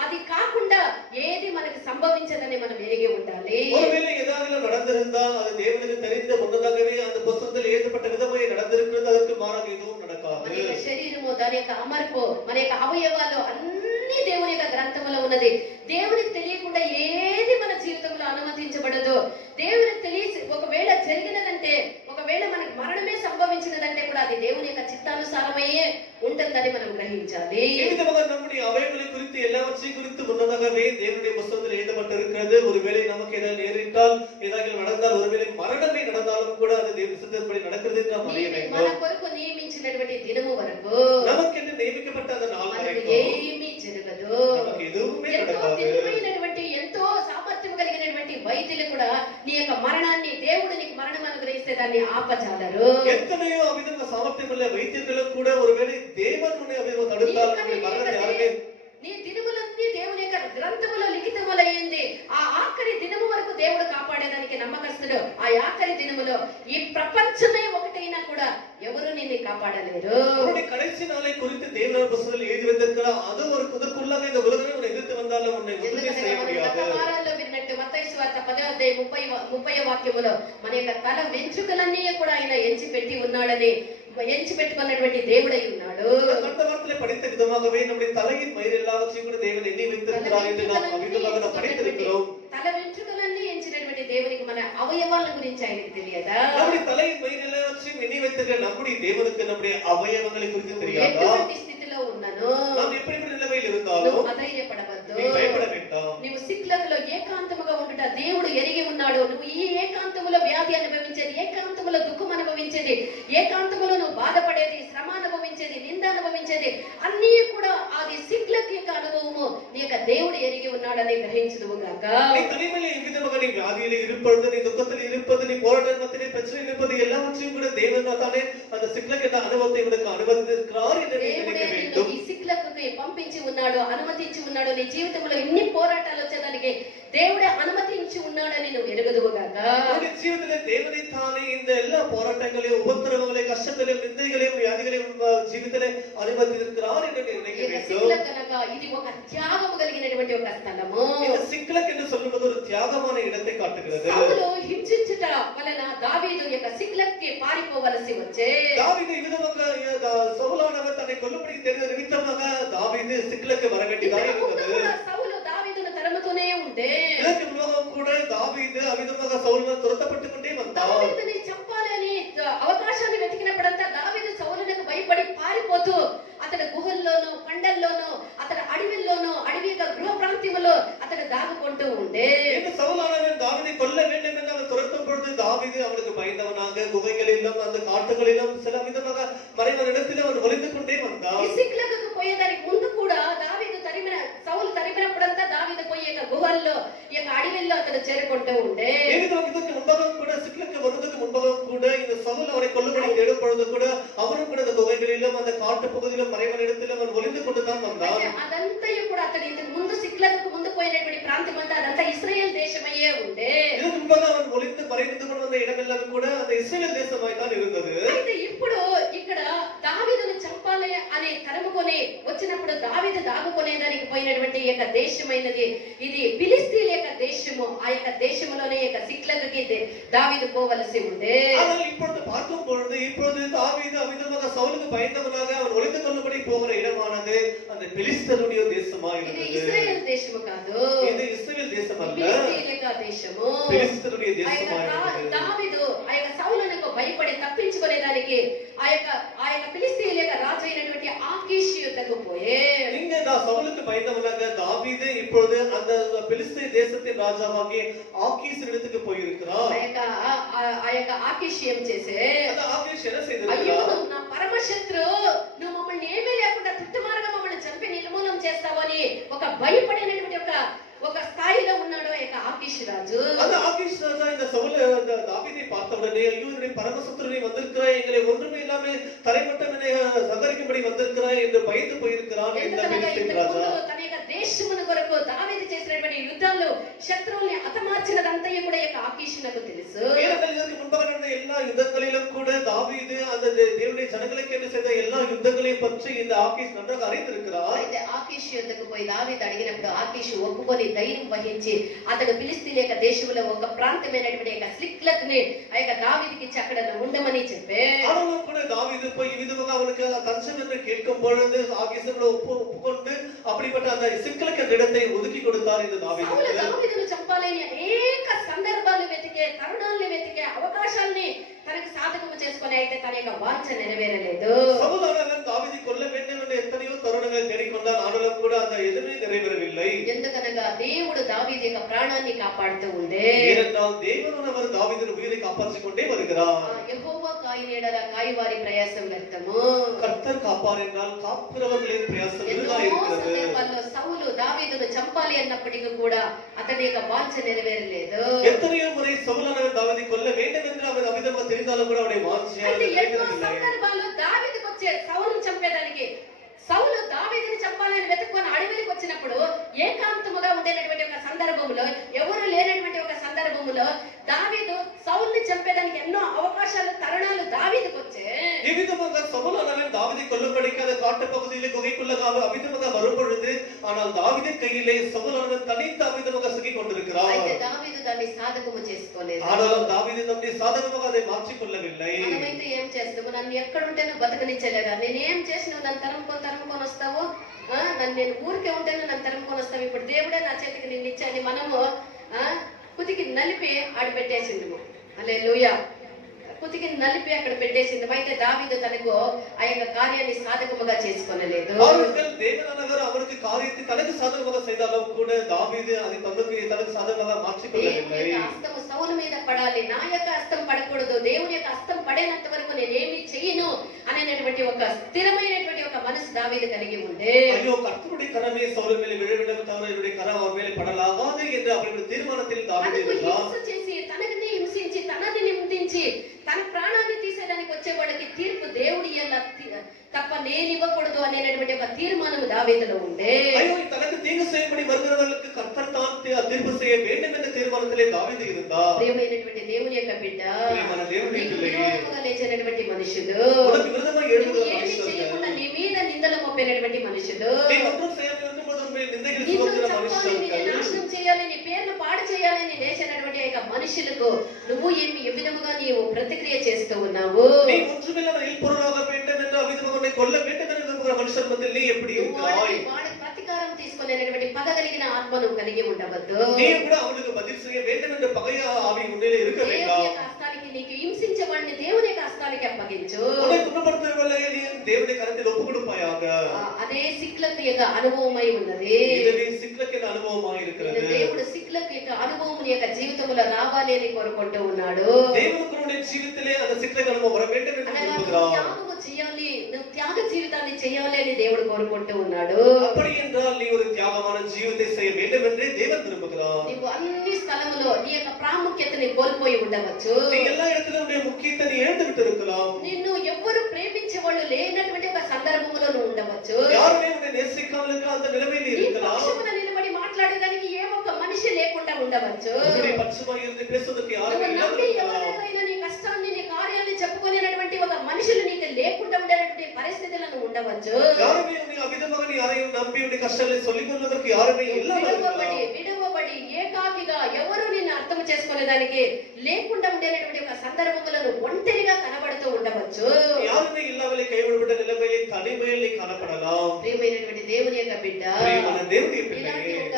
అది కాకుండా ఏది మనకి సంభవించదని మనం ఎరిగి ఉండాలి. ஒருவேளை ஏதாவது நடந்திருந்தால் அது தேவனுக்கு தெரிந்த முன்னதாகவே அந்த புத்தகத்தில் எழுதப்பட்ட விதமாய் நடந்திருக்கிறது. அதற்கு மாறாக எதுவும் நடக்காது. మన యొక్క శరీరము, దాని యొక్క అమర్పు, మన యొక్క అవయవాలు అన్ని దేవుని యొక్క గ్రంథములో ఉన్నది. దేవునికి తెలియకుండా ఏది మన జీవితంలో అనుమతించబడదు. దేవునికి తెలిసి ఒకవేళ జరిగినదంటే, ఒకవేళ మనకి మరణమే సంభవించినదంటే కూడా అది దేవుని యొక్క చిత్తానుసారమయ్యే ఉంటుందని మనం గ్రహించాలి. ఈ విధంగా நம்முடைய அவயவங்களை குறித்து எல்லாவற்றையும் குறித்து முன்னதாகவே தேவனுடைய புத்தகத்தில் எழுதப்பட்டிருக்கிறது. ஒருவேளை நமக்கு ஏதாவது நேரிட்டால், ஏதாவது நடந்தால், ஒருவேளை மரணமே நடந்தாலும் கூட அது தேவ சித்தத்தின்படி நடக்கிறது என்று நாம் அறிய வேண்டும். మన కొరకు నియమించినటువంటి దినము వరకు நமக்கென்று నియమిக்கப்பட்ட அந்த நாள் మనకు வரைக்கும் ఏమీ జరగదు. நமக்கு எதுவுமே ఎంతో நடக்காது. తెలివైనటువంటి, ఎంతో సామర్థ్యం కలిగినటువంటి వైద్యులు కూడా నీ యొక్క మరణాన్ని, దేవుడు నీకు మరణం అనుగ్రహిస్తే దాన్ని ఆపజాలరు. எத்தனையோ அவிதமாக சாமர்த்தியம் உள்ள வைத்தியர்களும் கூட ஒருவேளை தேவன் உன்னை அவிதமாக தடுத்தால் உன்னுடைய மரணத்தை யாருமே నీ దినములన్నీ దేవుని యొక్క గ్రంథములో లిఖితములైంది. ఆ ఆఖరి దినము వరకు దేవుడు కాపాడేదానికి నమ్మకస్తుడు. ఆ ఆఖరి దినములో ఈ ప్రపంచమే ఒకటైనా కూడా ఎవరు నిన్ను కాపాడలేరు. உன்னுடைய கடைசி நாளை குறித்து தேவனுடைய புத்தகத்தில் எழுதி வைத்திருக்கிறார். அது ஒரு குதற்குள்ளாக இந்த உலகமே உன்னை எதிர்த்து வந்தாலும் உன்னை ஒன்றுமே செய்ய முடியாது. వారాల్లో విన్నట్టు మత్తయి సువార్త 10వ వాక్యములో మన యొక్క తల వెంట్రుకలన్నీ కూడా ఆయన ఎంచి పెట్టుకున్నటువంటి దేవుడై ఉన్నాడు. அந்த வார்த்தையிலே படித்த விதமாகவே நம்முடைய தலையின் மயிர் எல்லாவற்றையும் கூட தேவன் எண்ணி வைத்திருக்கிறார் என்று நாம் அவிதமாக நாம் படித்திருக்கிறோம். తల వెంట్రుకలన్నీ ఎంచినటువంటి దేవునికి మన అవయవాల గురించి ఆయనకు తెలియదా? நம்முடைய தலையின் மயிர் எல்லாவற்றையும் எண்ணி வைத்திருக்கிற நம்முடைய தேவனுக்கு நம்முடைய அவயவங்களை குறித்து தெரியாதா? ఎటువంటి స్థితిలో ఉన్నాను, நாம் எப்படி நிலைமையில் இருந்தாலும் అధైర్యపడవద్దు. நீ பயப்பட வேண்டாம். నువ్వు సిక్లకులో ఏకాంతముగా ఉండుట దేవుడు ఎరిగి ఉన్నాడు. నువ్వు ఈ ఏకాంతములో వ్యాధి అనుభవించేది, ఏకాంతములో దుఃఖం అనుభవించేది, ఏకాంతములో నువ్వు బాధపడేది, శ్రమ అనుభవించేది, నింద అనుభవించేది అన్నీ కూడా అది సిక్లక్ యొక్క అనుభవము నీ యొక్క దేవుడు ఎరిగి ఉన్నాడని గ్రహించుదువు గాక. நீ தனிமையிலே இவ்விதமாக நீ வியாதியிலே இருப்பது, நீ துக்கத்தில் இருப்பது, நீ போராட்டத்திலே பிரச்சனையில் இருப்பது எல்லாவற்றையும் கூட தேவன் தானே அந்த சிக்லக் என்ற அனுபவத்தை உனக்கு அனுமதித்திருக்கிறார் என்று நீ நினைக்க வேண்டும். ఈ సిక్లకుకి పంపించి ఉన్నాడు, అనుమతించి ఉన్నాడు. నీ జీవితంలో ఇన్ని పోరాటాలు వచ్చేదానికి దేవుడే అనుమతించి ఉన్నాడని నువ్వు ఎరుగుదువు గాక. உன்னுடைய ஜீவிதத்திலே தேவனை தானே இந்த எல்லா போராட்டங்களையும், உபத்திரவங்களையும், கஷ்டங்களையும், நிந்தைகளையும், வியாதிகளையும் ஜீவிதத்திலே அனுமதித்திருக்கிறார் என்று நீ நினைக்க வேண்டும். సిక్లక్ అనగా ఇది ఒక త్యాగము కలిగినటువంటి ఒక స్థలము. இந்த சிக்லக் என்று சொல்லும்போது ஒரு தியாகமான இடத்தை காட்டுகிறது. సౌలు హింసించుట వలన దావీదు యొక్క సిక్లక్కి పారిపోవలసి వచ్చే. தாவீது இவ்விதமாக சவுலானவர் தன்னை கொல்லும்படி தெரிந்த நிமித்தமாக தாவீது சிக்லக்கு வர வேண்டியதாக இருந்தது. సౌలు దావీదును తరుముతూనే ఉండే. இதற்கு முன்னதாக கூட தாவீது அவ்விதமாக சவுலால் துரத்தப்பட்டு கொண்டே வந்தார். దావీదుని చంపాలని అవకాశాన్ని వెతికినప్పుడంతా దావీదు సౌలునకు భయపడి పారిపోతూ అతడు గుహల్లోనూ, కొండల్లోనూ, అతడు అడవిల్లోనూ, అడవి యొక్క గృహ ప్రాంతంలో అతడు దాగుకుంటూ ఉండే. இந்த சவுலானவன் தாவீதை கொல்ல வேண்டும் என்று அவன் துரத்தும் பொழுது தாவீது அவனுக்கு பயந்தவனாக குகைகளில் அவனும் கூட அந்த குகைகளிலும் அந்த காட்டு பகுதியிலும் மறைவான இடத்திலும் அவன் ஒளிந்து கொண்டுதான் வந்தான். అయితే అదంతయు కూడా అతను ఇంతకు ముందు సిక్లకు ముందు పోయినటువంటి ప్రాంతం అంతా అదంతా ఇశ్రాయేల్ దేశమయ్యే ఉండే. இதற்கு முன்பாக அவன் ஒளிந்து மறைந்து கொண்டு வந்த இடமெல்லாம் கூட அந்த இஸ்ரவேல் தேசமாய் தான் இருந்தது. అయితే ఇప్పుడు ఇక్కడ దావీదును చంపాలి అని తరుముకొని వచ్చినప్పుడు దావీదు దాగుకునేదానికి పోయినటువంటి ఈ యొక్క దేశమైనది ఇది ఫిలిస్తీన్ల యొక్క దేశము. ఆ యొక్క దేశములోనే ఈ యొక్క సిక్లగుకి దావీదు పోవలసి ఉండే. ஆனால் இப்பொழுது பார்க்கும் பொழுது இப்பொழுது தாவீது அவிதமாக சவுலுக்கு பயந்தவனாக அவன் ஒளிந்து கொள்ளும்படி போகிற இடமானது அந்த பெலிஸ்தருடைய தேசமாய் ఇది இருந்தது. ఇశ్రాయేల్ దేశము కాదు, இது ఇశ్రాయేల్ దేశం అల్ల, ఫిలిస్తీన్ల యొక్క దేశము. பெலிஸ்தருடைய ఆ యొక్క தேசமாய் இருந்தது. దావీదు ఆ యొక్క సౌలునకు భయపడి తప్పించుకునేదానికి ఆ యొక్క ఫిలిస్తీన్ల యొక్క రాజు అయినటువంటి ఆకీష్ యుద్ధకు పోయే. இங்க சவுலுக்கு பயந்தவனாக தாவீது இப்பொழுது அந்த பெலிஸ்தீன் தேசத்தின் ராஜாவாகிய ஆகீஸ் இடத்துக்கு போயிருக்கிறார். ఆ యొక్క ఆకీష్ ఏం చేసే, அந்த ஆகீஸ் என்ன అయ్యో செய்திருக்கிறார்? నువ్వు నా పరమశత్రు, నువ్వు మమ్మల్ని ఏమీ లేకుండా తుట్టుమార్గం మమ్మల్ని చంపి నిర్మూలన చేస్తావని ఒక భయపడినటువంటి ఒక స్థాయిలో ఉన్నాడు ఆ యొక్క ఆకీష్ రాజు. அந்த ஆகீஸ் ராஜா இந்த சவுல் தாவீதை பார்த்த உடனே ஐயோ என்னுடைய பரமசத்துருவை வந்திருக்கிறாய், எங்களை ஒன்றுமே இல்லாம தரைமட்டம் என்னை சகரிக்கும்படி வந்திருக்கிறாய் என்று பயந்து போயிருக்கிறான் இந்த ఎందుకనగా பெலிஸ்தீன் ఇంతకు రాజా. ముందు తన యొక్క దేశమును కొరకు దావీదు చేసినటువంటి యుద్ధాల్లో శత్రువుల్ని హతమార్చినదంతయు కూడా ఈ యొక్క ఆకీషునకు తెలుసు. ஏனென்றால் இதற்கு முன்பாக நடந்த எல்லா யுத்தங்களிலும் கூட தாவீது அந்த தேவனுடைய ஜனங்களுக்கு என்ன செய்த எல்லா யுத்தங்களையும் பற்றி இந்த ஆகீஸ் நன்றாக அறிந்திருக்கிறார். అయితే ఆకీష్ యుద్ధకు పోయి దావీదు అడిగినప్పుడు ఆకీష్ ఒప్పుకొని ధైర్యం వహించి అతడు ఫిలిస్తీన్ యొక్క దేశంలో ఒక ప్రాంతమైనటువంటి యొక్క సిక్లగ్ని ఆ యొక్క దావీదుకి ఇచ్చి అక్కడ ఉండమని చెప్పే. ஆனாலும் கூட தாவீது போய் விதமாக அவனுக்கு தஞ்சம் என்று கேட்கும் பொழுது ஆகீஸ் ஒப்புக்கொண்டு அப்படிப்பட்ட அந்த சிக்கலுக்கு அந்த இடத்தை ஒதுக்கி கொடுத்தார் இந்த సౌలు தாவீது. దావీదును చంపాలని అనేక సందర్భాలు వెతికే, తరుణాలను వెతికే, అవకాశాలని తనకు సాధకము చేసుకొని అయితే తన యొక్క వాంఛ నెరవేరలేదు. சவுலானவன் தாவீதை கொல்ல வேண்டும் என்று எத்தனையோ தருணங்களை தேடிக்கொண்டான். ஆனாலும் கூட அந்த எதுவுமே நிறைவேறவில்லை. ఎందుకనగా దేవుడు దావీదు యొక్క ప్రాణాన్ని కాపాడుతూ ఉండే. ஏனென்றால் தேவனானவர் தாவீதின் உயிரை காப்பாற்றிக் கொண்டே வருகிறார். యెహోవా కాయినేడల కాయివారి ప్రయాసం వ్యర్థము. கர்த்தர் காப்பார் என்றால் காப்புறவர்களின் பிரயாசம் ఎన్నో விருதா இருக்கிறது. సందర్భాల్లో సౌలు దావీదును చంపాలి అన్నప్పటికీ కూడా అతడి యొక్క వాంఛ నెరవేరలేదు. எத்தனையோ முறை சவுலானவன் தாவீதை கொல்ல வேண்டும் என்று அவன் அவிதமாக தெரிந்தாலும் கூட அவனுடைய வாஞ்சையால் అయితే ఎన్నో நிறைவேறவில்லை. సందర్భాల్లో దావీదుకు వచ్చే సౌలును చంపేదానికి సౌలు దావీదుని చంపాలని వెతుక్కొని అడవికి వచ్చినప్పుడు ఏకాంతముగా ఉండేటటువంటి ఒక సందర్భంలో, ఎవరు లేనటువంటి ఒక సందర్భంలో దావీదు సౌలుని చంపేదానికి ఎన్నో అవకాశాలు, తరుణాలు దావీదుకు వచ్చే. இவ்விதமாக சவுலானவன் தாவீதை கொல்லும்படிக்கு அந்த காட்டு பகுதியிலே குகைக்குள்ள அவிதமாக வரும் பொழுது ஆனால் தாவீதின் கையிலே சவுலானவன் தனித்து அவிதமாக சிக்கிக் கொண்டிருக்கிறார். అయితే దావీదు దాన్ని సాధకము చేసుకోలేదు. ஆனாலும் தாவீது தம்முடைய சாதகமாக அதை மாற்றிக் கொள்ளவில்லை. మనమైతే ఏం చేస్తాము, నన్ను ఎక్కడుంటేనో బతకనిచ్చలేదా, నేనేం చేసి నువ్వు నన్ను తరుముకొని వస్తావు, నన్ను నేను ఊరికే ఉంటేనే నన్ను తరుముకొని వస్తావు, ఇప్పుడు దేవుడే నా చేతికి నిన్ను ఇచ్చాని మనము కుతికి నలిపి ఆడ పెట్టేసిండు. హల్లెలూయా. కుతికి నలిపి అక్కడ పెట్టేసింది. అయితే దావీదు తనకు ఆ యొక్క కార్యాన్ని సాధకముగా చేసుకోనలేదు. அவர்கள் தேவனானவர் அவருக்கு காரியத்தை தனக்கு சாதகமாக செய்தாலும் கூட தாவீது அதை தனக்கு சாதகமாக மாற்றிக் கொள்ளவில்லை. దేవుని యొక్క హస్తము సౌలు మీద పడాలి, నా యొక్క హస్తం పడకూడదు, దేవుని యొక్క హస్తం పడేంత వరకు నేనేమి చేయను అనేటువంటి ఒక స్థిరమైనటువంటి ఒక మనసు దావీదు కలిగి ఉండే. ஐயோ கர்த்தருடைய கரமே சவுல் மேலே விழ வேண்டும், தவிர என்னுடைய கரம் அவர் மேலே படலாகாது என்று அப்படிப்பட்ட தீர்மானத்தில் தாவீது తనకు இருந்தார். హింస చేసి, తనని హింసించి, తనని నిందించి, తన ప్రాణాన్ని తీసేయడానికి వచ్చే వాడికి తీర్పు దేవుడి తప్ప నేను ఇవ్వకూడదు అనేటువంటి ఒక తీర్మానం దావీదులో ఉండే. ஐயோ தனக்கு தீங்கு செய்யும்படி வருகிறவர்களுக்கு கர்த்தர் தான் தீர்ப்பு செய்ய வேண்டும் என்ற தீர்மானத்திலே தாவீது இருந்தார். ప్రియమైనటువంటి దేవుని యొక్క బిడ్డ, ప్రియమైన దేవుని నీకు బిడ్డలే, విరోధముగా లేచినటువంటి మనుషులు, உனக்கு விரோதமாக எழும்புகிற ఏమి மனுஷர்கள், చేయకుండా నీ మీద నిందలు మోపినటువంటి మనుషులు, நீ ஒன்றும் செய்யாமல் இருக்கும்போது உன்மேல் నిందలు నిన్ను சுமத்துகிற చంపాలి, నిన్ను மனுஷர்கள், నాశనం చేయాలి, నీ పేరును పాడు చేయాలని లేచినటువంటి ఆ యొక్క మనుషులకు నువ్వు ఏ విధముగా నీవు ప్రతిక్రియ చేస్తూ ఉన్నావు? நீ ஒன்றுமில்லாமல் இல்பொருளாக வேண்டும் என்று அவிதமாக உன்னை கொல்ல வேண்டும் என்று விரும்புகிற மனுஷர் மத்தியில் நீ எப்படி இருக்கிறாய்? వాడి ప్రతీకారం తీసుకునేటువంటి పగ కలిగిన ఆత్మను కలిగి ఉండవద్దు. நீ கூட அவனுக்கு பதில் செய்ய வேண்டும் என்ற பகைய ஆவி உன்னிலே இருக்க దేవుని வேண்டாம். యొక్క హస్తానికి, నీకు హింసించే వాడిని దేవుని యొక్క హస్తానికి అప్పగించు. உன்னை துன்பப்படுத்துகிறவர்களை நீ தேவனுடைய கரத்தில் ஒப்பு கொடுப்பாயாக. అదే సిక్లక్ యొక్క అనుభవమై ఉన్నది. இதுவே சிக்லக்கின் அனுபவமாக இருக்கிறது. దేవుడు సిక్లక్ యొక్క అనుభవం నీ యొక్క జీవితంలో రావాలి అని కోరుకుంటూ ఉన్నాడు. தேவனுடைய ஜீவிதத்திலே அந்த சிக்லக் அனுபவம் வர வேண்டும் என்று అనగా விரும்புகிறார். త్యాగము చేయాలి, నువ్వు త్యాగ జీవితాన్ని చేయాలి అని దేవుడు కోరుకుంటూ ఉన్నాడు. அப்படி என்றால் நீ ஒரு தியாகமான ஜீவித்தை செய்ய வேண்டும் என்றே தேவன் விரும்புகிறார். నీవు అన్ని స్థలములో నీ యొక్క ప్రాముఖ్యతని కోల్పోయి ఉండవచ్చు. நீ எல்லா இடத்திலும் உன்னுடைய முக்கியத்தை நீ இழந்து விட்டிருக்கலாம். నిన్ను ఎవ్వరు ప్రేమించే వాళ్ళు లేనటువంటి ఒక సందర్భంలో నువ్వు ఉండవచ్చు. யாருமே உன்னை நேசிக்காமல் இருக்கிற அந்த நிலைமையில் నీ இருக்கலாம். పక్షమున నిలబడి మాట్లాడేదానికి ఏ ఒక్క మనిషి లేకుండా ఉండవచ్చు. உன்னுடைய பட்சமாக இருந்து பேசுவதற்கு யாருமே నువ్వు இல்லாமல் నమ్మి இருக்கலாம். ఎవరైనా నీ కష్టాన్ని నీ కార్యాన్ని చెప్పుకునేటువంటి ఒక మనుషులు నీకు లేకుండా ఉండేటువంటి పరిస్థితులను ఉండవచ్చు. யாருமே உன்னை அவிதமாக நீ யாரையும் நம்பி உன்னுடைய கஷ்டங்களை சொல்லிக் கொள்வதற்கு யாருமே இல்லாமல் இருக்கலாம். విడువబడి ఏకాకిగా ఎవరు నిన్ను అర్థం చేసుకునేదానికి లేకుండా ఉండేటువంటి ఒక సందర్భములను ఒంటరిగా కనబడుతూ ఉండవచ్చు. யாருமே இல்லாமலே கைவிடப்பட்ட நிலைமையிலே தனிமையில் நீ காணப்படலாம். ప్రియమైనటువంటి దేవుని యొక్క బిడ్డ, பிரியமான தேவனுடைய ఇలాంటి பிள்ளையே, ఒక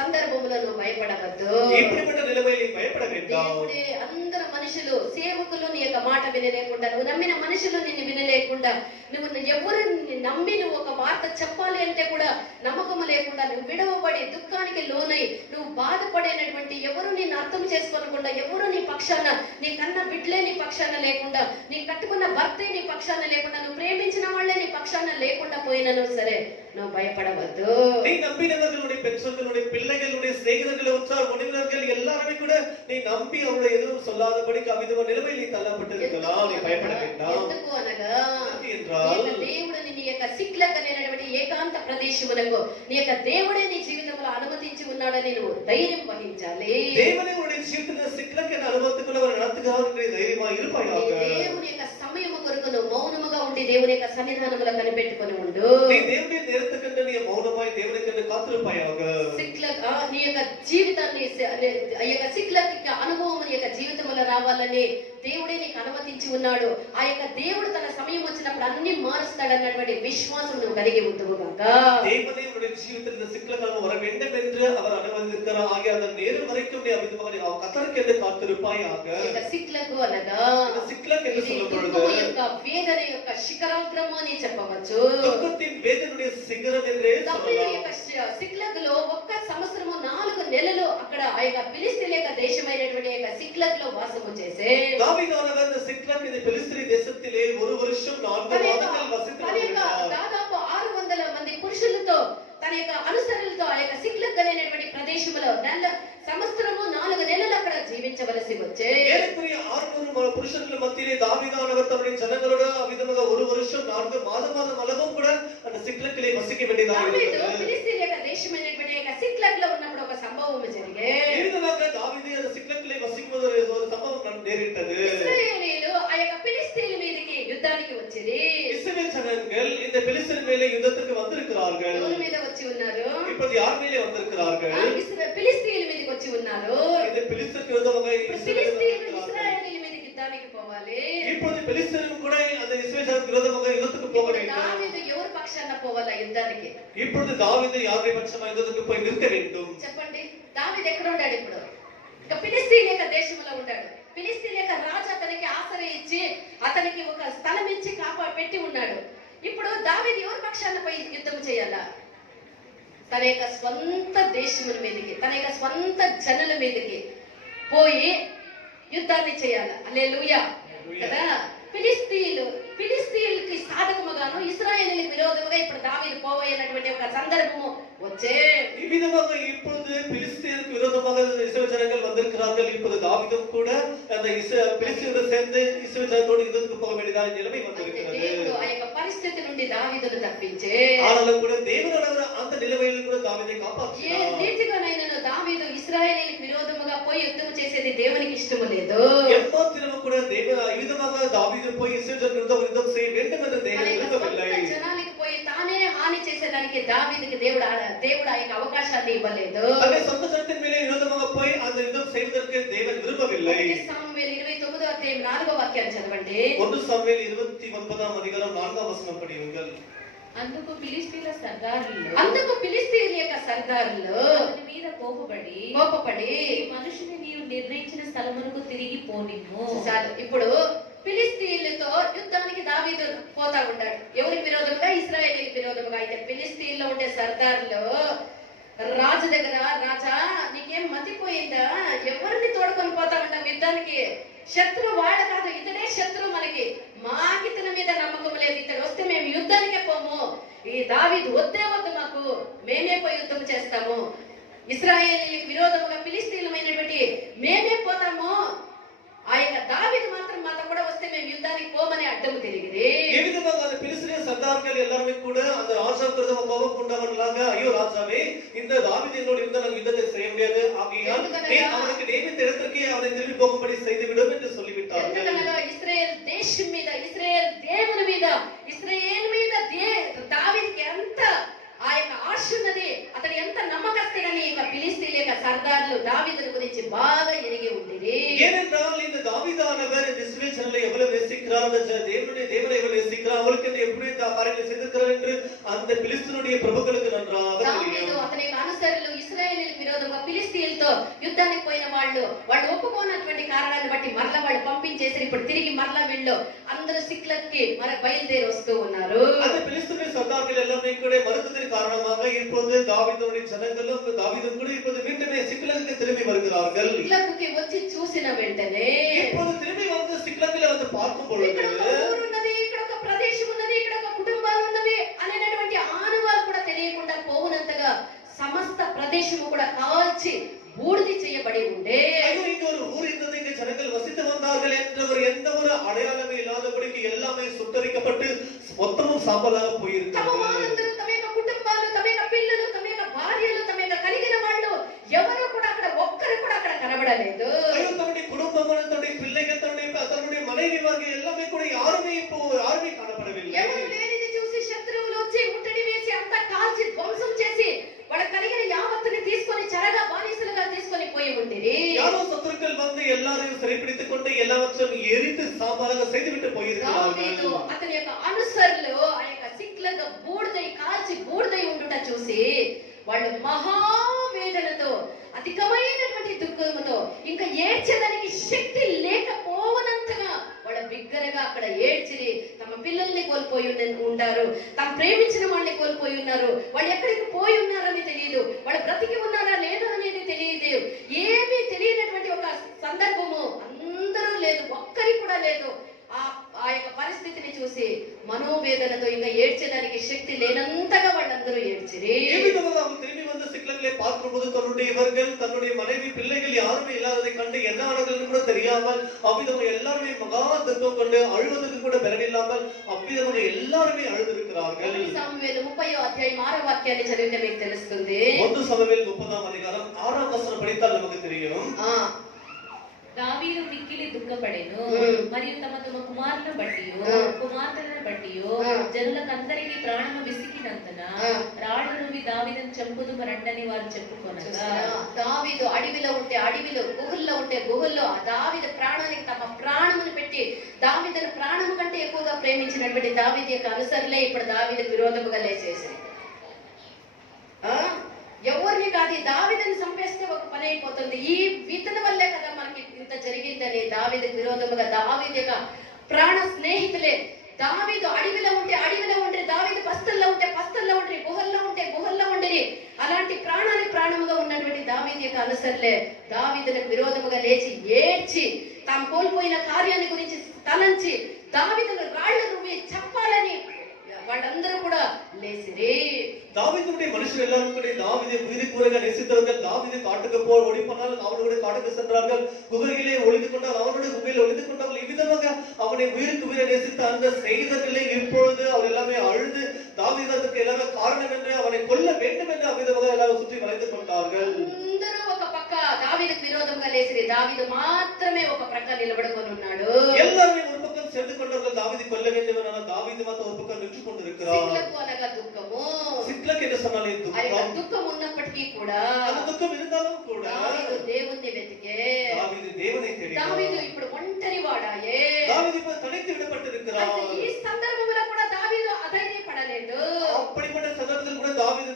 సందర్భములను భయపడవద్దు. இப்படிப்பட்ட நிலைமையிலே பயப்பட வேண்டாம். దేవుడే అందరు మనుషులు సేవకులు నీ యొక్క మాట వినలేకుండా, నువ్వు నమ్మిన మనుషులు నిన్ను వినలేకుండా, నువ్వు ఎవరు నమ్మి నువ్వు ఒక వార్త చెప్పాలి అంటే కూడా నమ్మకము లేకుండా, నువ్వు విడవబడి దుఃఖానికి లోనై నువ్వు బాధపడేటటువంటి, ఎవరు నిన్ను అర్థం చేసుకోకుండా, ఎవరు నీ పక్షాన, నీ కన్న బిడ్డలే నీ పక్షాన లేకుండా, నీ కట్టుకున్న భర్తే నీ పక్షాన లేకుండా, నువ్వు ప్రేమించిన వాళ్ళే నీ పక్షాన లేకుండా పోయినను సరే నువ్వు భయపడవద్దు. நீ நம்பினவர்களுடைய பெற்றோர்களுடைய பிள்ளைகளுடைய சிநேகிதர்கள் உற்றார் உறவினர்கள் எல்லாருமே கூட நீ நம்பி அவருடைய எதுவும் சொல்லாதபடிக்கு அவிதமான நிலைமையில் நீ தள்ளப்பட்டிருக்கலாம். நீ பயப்பட வேண்டாம். ఎందుకు అనగా என்றால் దేవుడు నీ యొక్క సిక్లక్ అనేటువంటి ఏకాంత ప్రదేశములకు నీ యొక్క దేవుడే నీ జీవితంలో అనుమతించి ఉన్నాడని నువ్వు ధైర్యం వహించాలి. தேவனே உன்னுடைய ஜீவிதத்தில் சிக்கலுக்கு என்ன அனுபவத்துக்குள்ள அவர் நடத்துகிறார் என்று தைரியமா இருப்பாயாக. దేవుని యొక్క సమయము కొరకు నువ్వు మౌనముగా ఉండి దేవుని యొక్క సన్నిధానములో కనిపెట్టుకొని ఉండు. நீ தேவனுடைய நேரத்துக்கு நீ மௌனமாய் தேவனுக்கு காத்திருப்பாயாக. సిక్లక్ నీ యొక్క జీవితాన్ని, ఆ యొక్క సిక్లక్ యొక్క అనుభవం నీ యొక్క జీవితంలో రావాలని దేవుడే నీకు అనుమతించి ఉన్నాడు. ఆ యొక్క దేవుడు తన సమయం వచ్చినప్పుడు అన్ని మారుస్తాడన్నటువంటి విశ్వాసం నువ్వు కలిగి ఉంటువు కనుక தேவனே உன்னுடைய ஜீவிதத்தில் இந்த சிக்கல்கள் வர வேண்டும் என்று அவர் அனுமதித்திருக்கிறார். ஆகிய அந்த நேரம் வரைக்கும் நீ அவிதமாக கத்தருக்கு என்று காத்திருப்பாயாக. యొక్క సిక్లకు అనగా இந்த சிக்கலுக்கு என்று சொல்லும் பொழுது దుఃఖము యొక్క వేదన యొక్క శిఖరాగ్రము అని చెప్పవచ్చు. துக்கத்தின் வேதனுடைய சிகரம் என்றே దావీదు சொல்லலாம். యొక్క సిక్లగులో ఒక్క సంవత్సరము 4 నెలలు అక్కడ ఆ యొక్క ఫిలిస్తీన్ల యొక్క దేశమైనటువంటి యొక్క సిక్లగులో వాసము చేసే தாவீதானவர் இந்த சிக்லக் இந்த பெலிஸ்தீ தேசத்திலே ஒரு வருஷம் 4 மாதங்கள் வசித்து வந்தார். దాదాపు 600 మంది పురుషులతో తన యొక్క అనుసరులతో ఆ యొక్క సిక్లగ్ అనేటువంటి ప్రదేశంలో సంవత్సరము 4 నెలలు అక్కడ జీవించవలసి వచ్చే. ஏறக்குறைய 600 புருஷர்கள் மத்தியிலே தாவீதானவர் தன்னுடைய ஜனங்களோட அவிதமாக ஒரு வருஷம் 4 மாதம் அளவும் கூட அந்த சிக்லக்கிலே வசிக்க வேண்டியதாக இருந்தது. ఫిలిస్తీన్ల యొక్క దేశమైనటువంటి యొక్క సిక్లగ్ లో ఉన్నప్పుడు ఒక సంభవం జరిగే. இதனால தாவீது அந்த சிக்லக்கிலே வசிக்கும்போது ஒரு சம்பவம் நேரிட்டது. ఇశ్రాయేలీయులు ఆ యొక్క ఫిలిస్తీన్ల మీదకి యుద్ధానికి వచ్చేది. இஸ்ரவேல் ஜனங்கள் இந்த பெலிஸ்தீன் மேலே யுத்தத்துக்கு வந்திருக்கிறார்கள். ఎవరి మీద వచ్చి ఉన్నారు? இப்போது யார் மேலே வந்திருக்கிறார்கள்? ఫిలిస్తీన్ల మీదకి వచ్చి ఉన్నారు. இந்த பெலிஸ்தருக்கு விரோதமாக ఫిలిస్తీన్లు ఇశ్రాయేలీయుల మీదకి యుద్ధానికి పోవాలి. இப்போது பெலிஸ்தரும் கூட அந்த இஸ்ரவேல் ஜனங்களுக்கு விரோதமாக யுத்தத்துக்கு போக வேண்டும். దావీదు ఎవరి పక్షాన పోవాలా యుద్ధానికి? இப்பொழுது தாவீது யாருடைய பட்சமாக யுத்தத்துக்கு போய் நிற்க வேண்டும்? చెప్పండి. దావీదు ఎక్కడ ఉన్నాడు ఇప్పుడు? ఇక ఫిలిస్తీన్ యొక్క దేశంలో ఉన్నాడు. ఫిలిస్తీన్ యొక్క రాజు అతనికి ఆశ్రయ ఇచ్చి అతనికి ఒక స్థలం ఇచ్చి పెట్టి ఉన్నాడు. ఇప్పుడు దావీదు ఎవరి పక్షాన పోయి యుద్ధం చేయాలా? తన యొక్క స్వంత దేశముల మీదకి, తన యొక్క స్వంత జనుల మీదకి పోయి యుద్ధాన్ని చేయాలా? హల్లెలూయా కదా. ఫిలిస్తీన్లకి సాధకముగాను ఇశ్రాయేలీయులకు విరోధముగా ఇప్పుడు దావీదు పోవైనటువంటి ఒక సందర్భము వచ్చే. இவ்விதமாக இப்பொழுது பெலிஸ்தீருக்கு விரோதமாக இஸ்ரவேல் ஜனங்கள் வந்திருக்கிறார்கள். இப்போது தாவீதும் கூட அந்த பெலிஸ்தீனோடு சேர்ந்து இஸ்ரவேல் ஜனத்தோடு யுத்தத்துக்கு போக வேண்டியதான நிலைமை வந்திருக்கிறது. దేవుడు ఆ యొక్క పరిస్థితి నుండి దావీదును తప్పించే. ஆனாலும் கூட தேவனானவர் அந்த நிலைமையில் கூட தாவீதை ఏ காப்பாற்றினார். రీతిగానైనా దావీదు ఇశ్రాయేలీయులకు విరోధముగా పోయి యుద్ధం చేసేది దేవునికి ఇష్టము లేదు. எம்மாத்திரமும் கூட இவ்விதமாக தாவீது போய் இஸ்ரவேல் ஜனங்களுக்கு யுத்தம் செய்ய வேண்டும் என்று తన தேவன் యొక్క விரும்பவில்லை. సొంత జనానికి పోయి తానే హాని చేసేదానికి దావీదుకి దేవుడు ఆ యొక్క అవకాశాన్ని ఇవ్వలేదు. தன்னை சொந்த ஜனத்தின் மேலே விரோதமாக போய் அந்த யுத்தம் செய்வதற்கு தேவன் விரும்பவில்லை. 1 సామువేలు 29వ అధ్యాయం 4వ వాక్యాన్ని చదవండి. 1 சாமுவேல் 29ஆம் அதிகாரம் 4ஆம் வசனம் படியுங்கள். అందుకు ఫిలిష్తీయుల సర్దారులు యొక్క సర్దారులు అతని మీద కోపపడి ఈ మనుషుని నీవు నిర్ణయించిన స్థలమునకు తిరిగి పోనిమ్ము. చాలు. ఇప్పుడు ఫిలిస్తీన్లతో యుద్ధానికి దావీదు పోతా ఉన్నాడు. ఎవరికి విరోధంగా? ఇశ్రాయేలీయులకు విరోధంగా. అయితే ఫిలిస్తీన్లో ఉండే సర్దారులు రాజు దగ్గర, రాజా నీకేం మతిపోయిందా? ఎవరిని తోడుకొని పోతా ఉంటాం యుద్ధానికి? శత్రువు వాళ్ళ కాదు, ఇతడే శత్రువు మనకి. మాకితని మీద నమ్మకం లేదు, ఇతడు వస్తే మేము యుద్ధానికే పోము, ఈ దావీదు వద్దే వద్దు మాకు, మేమే పోయి యుద్ధం చేస్తాము, ఇశ్రాయేలీయులకు విరోధముగా ఫిలిష్తీయులమైనటువంటి మేమే పోతాము, ఆ యొక్క దావీదు మాత్రం మాతో కూడా వస్తే మేము యుద్ధానికి పోమని అడ్డం తిరిగిరి. ఏ విధంగా அந்த பிலிஸ்தீய சர்தார்கள் எல்லாரும் கூட அந்த ராஜாவுக்கு கோபம் கொண்டவர்களாக, ஐயோ ராஜாவே, இந்த தாவீது என்னோட இருந்தா நாங்கள் யுத்தத்தை செய்ய முடியாது, ஆகையால் அவனுக்கு நியமித்த இடத்திற்கு அவனை திரும்பி போகும்படி செய்துவிடும் என்று சொல்லிவிட்டார்கள். ఎందుకనగా ఇశ్రాయేల్ దేశం మీద, ఇశ్రాయేల్ దేవుని మీద, ఇశ్రాయేల్ మీద దావీదుకి ఎంత ఆ యొక్క ఆశ ఉన్నది, అతడు ఎంత నమ్మకస్తుడని ఇక ఫిలిష్తీయుల యొక్క సర్దార్లు దావీదుని గురించి బాగా ఎరిగి ఉండిరి. ஏனென்றால் இந்த தாவீதானவர் இஸ்ரவேல் ஜனங்களை எவ்வளவு நேசிக்கிறார், தேவனை எவ்வளவு நேசிக்கிறார், அவளுக்கு எப்படி இந்த காரியங்களை செய்திருக்கிறார் என்று அந்த பிலிஸ்தீனுடைய பிரபுக்களுக்கு நன்றாக தெரியும். అతని యొక్క అనుసరులు ఇశ్రాయేలీయులకు విరోధంగా ఫిలిష్తీయులతో యుద్ధానికి పోయిన వాళ్ళు ఒప్పుకోనటువంటి కారణాన్ని బట్టి మరలా వాళ్ళు పంపించేసి ఇప్పుడు తిరిగి మరలా వీళ్ళు అందరూ సిక్లక్కి బయలుదేరి వస్తూ ఉన్నారు. அந்த பிலிஸ்தீய சர்தார்கள் எல்லாமே கூட மறுத்ததற்கு காரணமாக இப்போது தாவீதுடைய ஜனங்களும் தாவீதும் கூட இப்போது மீண்டுமே சிக்லகுக்கு திரும்பி வருகிறார்கள். సిక్లగుకి వచ్చి చూసిన వెంటనే, இப்போது திரும்பி வந்து சிக்லகிலே வந்து பார்க்கும் பொழுது ఇక్కడ ఒక ఊరు ఉన్నది, ఇక్కడ ఒక ప్రదేశం ఉన్నది, ఇక్కడ ఒక కుటుంబాలు ఉన్నవి అనేటువంటి ఆనవాలు కూడా తెలియకుండా పోవునంతగా సమస్త ప్రదేశము కూడా కాల్చి బూడిది చేయబడి ఉండే. ஐயோ, இங்க ஒரு ஊர் இருந்தது, இங்க ஜனங்கள் வசித்து வந்தார்கள் என்ற ஒரு எந்த ஒரு அடையாளமே இல்லாதபடிக்கு எல்லாமே சுட்டரிக்கப்பட்டு மொத்தமும் சாம்பலாக போயிருக்கிறது. తమ వారందరూ, తమ యొక్క కుటుంబాలు, తమ యొక్క పిల్లలు, తమ యొక్క భార్యలు, తమ యొక్క కలిగిన వాళ్ళు ఎవరు కూడా అక్కడ ఒక్కరు కూడా అక్కడ కనబడలేదు. ஐயோ, தன்னுடைய குடும்பம், தன்னுடைய பிள்ளைகள், தன்னுடைய மனைவி வாங்கி எல்லாமே கூட யாருமே காணப்படவில்லை. ఎవరు లేనిది చూసి శత్రువులు వచ్చి ముట్టడి వేసి అంతా కాల్చి ధ్వంసం చేసి వాళ్ళ కలిగిన యావత్తుని తీసుకొని చెరగా బానిసలుగా తీసుకొని పోయి ఉండిరి. யாரோ சத்துருக்கள் வந்து எல்லாரையும் சிறைப்பிடித்துக் கொண்டு எல்லாவற்றையும் எரித்து சாம்பலாக செய்துவிட்டு போயிருக்கிறார்கள். అతని యొక్క అనుసరులు ఆ యొక్క సిక్లగా బూడిదై కాల్చి బూడిదై ఉండుట చూసి వాళ్ళు మహావేదనతో, అధికమైనటువంటి దుఃఖంతో, ఇంకా ఏడ్చేదానికి శక్తి లేకపోవనంతగా వాళ్ళ బిగ్గరగా అక్కడ ఏడ్చిరి. తమ పిల్లల్ని కోల్పోయి ఉంటారు, తమ ప్రేమించిన వాళ్ళని కోల్పోయి ఉన్నారు, వాళ్ళు ఎక్కడికి పోయి ఉన్నారని తెలియదు, వాళ్ళు బ్రతికి ఉన్నారా లేదా అనేది తెలియదు, ఏమీ తెలియనటువంటి ఒక సందర్భము, అందరూ లేదు, ఒక్కరి కూడా లేదు. ఆ యొక్క పరిస్థితిని చూసి మనోవేదనతో ఇంకా ఏడ్చేదానికి శక్తి లేనంతగా వాళ్ళందరూ ఏడ్చిరి. ఏ విధంగా அவங்க திரும்பி வந்து சிக்லகிலே பார்க்கும்போது தன்னுடைய மனைவி பிள்ளைகள் யாருமே இல்லாததை கண்டு என்ன ஆனதுன்னு கூட தெரியாமல் அவ்விதமாக எல்லாருமே மகா துக்கம் கொண்டு அழுவதற்கு கூட பெறனில்லாமல் அவ்விதமாக எல்லாருமே அழுதிருக்கிறார்கள். సామువేలు 30వ అధ్యాయం 6వ వాక్యాన్ని చదివితే మీకు తెలుస్తుంది. 1 సమూయేలు 30వ అధికారం 6వ వచనం படித்தால் நமக்கு தெரியும். దావీదు మిక్కిలి దుఃఖపడెను, మరియు తమ తమ కుమారులను బట్టియో కుమార్తెలను బట్టియో జనులకందరికీ ప్రాణము విసికినంతన రాళ్ళు రువి దావీదును చంపుదుము రండని వారు చెప్పుకొనగా, దావీదు అడవిలో ఉంటే అడవిలో, గుహల్లో ఉంటే గుహల్లో ఆ దావీదు ప్రాణానికి తమ ప్రాణమును పెట్టి దావీదును ప్రాణము కంటే ఎక్కువగా ప్రేమించినటువంటి దావీదు యొక్క అనుసరులే ఇప్పుడు దావీదుకు విరోధముగా లేచేసారు. ఎవరిని కాదు, దావీదుని చంపేస్తే ఒక పని అయిపోతుంది, ఈ ఇతని వల్లే కదా మనకి ఇంత జరిగిందని దావీదుకు విరోధముగా దావీదు యొక్క ప్రాణ స్నేహితులే. దావీదు అడవిలో ఉంటే అడవిలో ఉండిరి, దావీదు పస్తల్లో ఉంటే పస్తల్లో ఉండిరి, గుహల్లో ఉంటే గుహల్లో ఉండిరి. అలాంటి ప్రాణానికి ప్రాణముగా ఉన్నటువంటి దావీదు యొక్క అనుసరులే దావీదులకు విరోధముగా లేచి ఏడ్చి తాము కోల్పోయిన కార్యాన్ని గురించి తలంచి దావీదును రాళ్లు రువ్వి చంపాలని వాళ్ళందరూ కూడా లేసిరి. தாவீதுடைய மனுஷர் எல்லாரும் கூட தாவீதை உயிருக்கு நேசித்தவர்கள். தாவீதை காட்டுக்கு ஓடி போனால் அவனோட காட்டுக்கு சென்றார்கள், குகையிலே ஒளிந்து கொண்டால் அவனோட குகையில் ஒளிந்து கொண்டார்கள். இவ்விதமாக அவனை உயிருக்கு உயிரை நேசித்த அந்த செய்தர்களை இப்பொழுது அவர் எல்லாமே அழுது தாவீதுக்கு எல்லாமே காரணம் என்று அவனை கொல்ல வேண்டும் என்று அவ்விதமாக எல்லாரும் சுற்றி வளைந்து கொண்டார்கள். అందరూ ఒక పక్క దావీదుకు విరోధంగా లేసిరి, దావీదు మాత్రమే ఒక ప్రక్క నిలబడుకొని ఉన్నాడు. எல்லாரும் ஒரு பக்கம் சேர்ந்து கொண்டார்கள், தாவீதை கொல்ல வேண்டும் என. தாவீது மாத்திரம் ஒரு பக்கம் நின்று கொண்டிருக்கிறார். సిక్లగు అనగా దుఃఖము, సిక్లగ్ என்று சொன்னாலே துக்கம். దుఃఖం ఉన్నప్పటికీ కూడా, அந்த துக்கம் இருந்தாலும் கூட దావీదు దేవుణ్ణి వెతికే, தாவீது தேவனை தேடினார். దావీదు ఇప్పుడు ఒంటరి వాడాయే, தாவீது இப்ப தனித்து விடப்பட்டிருக்கிறார். ఈ సందర్భంలో కూడా దావీదు అధైర్యపడలేదు. அப்படிப்பட்ட சந்தர்ப்பத்தில் கூட தாவீது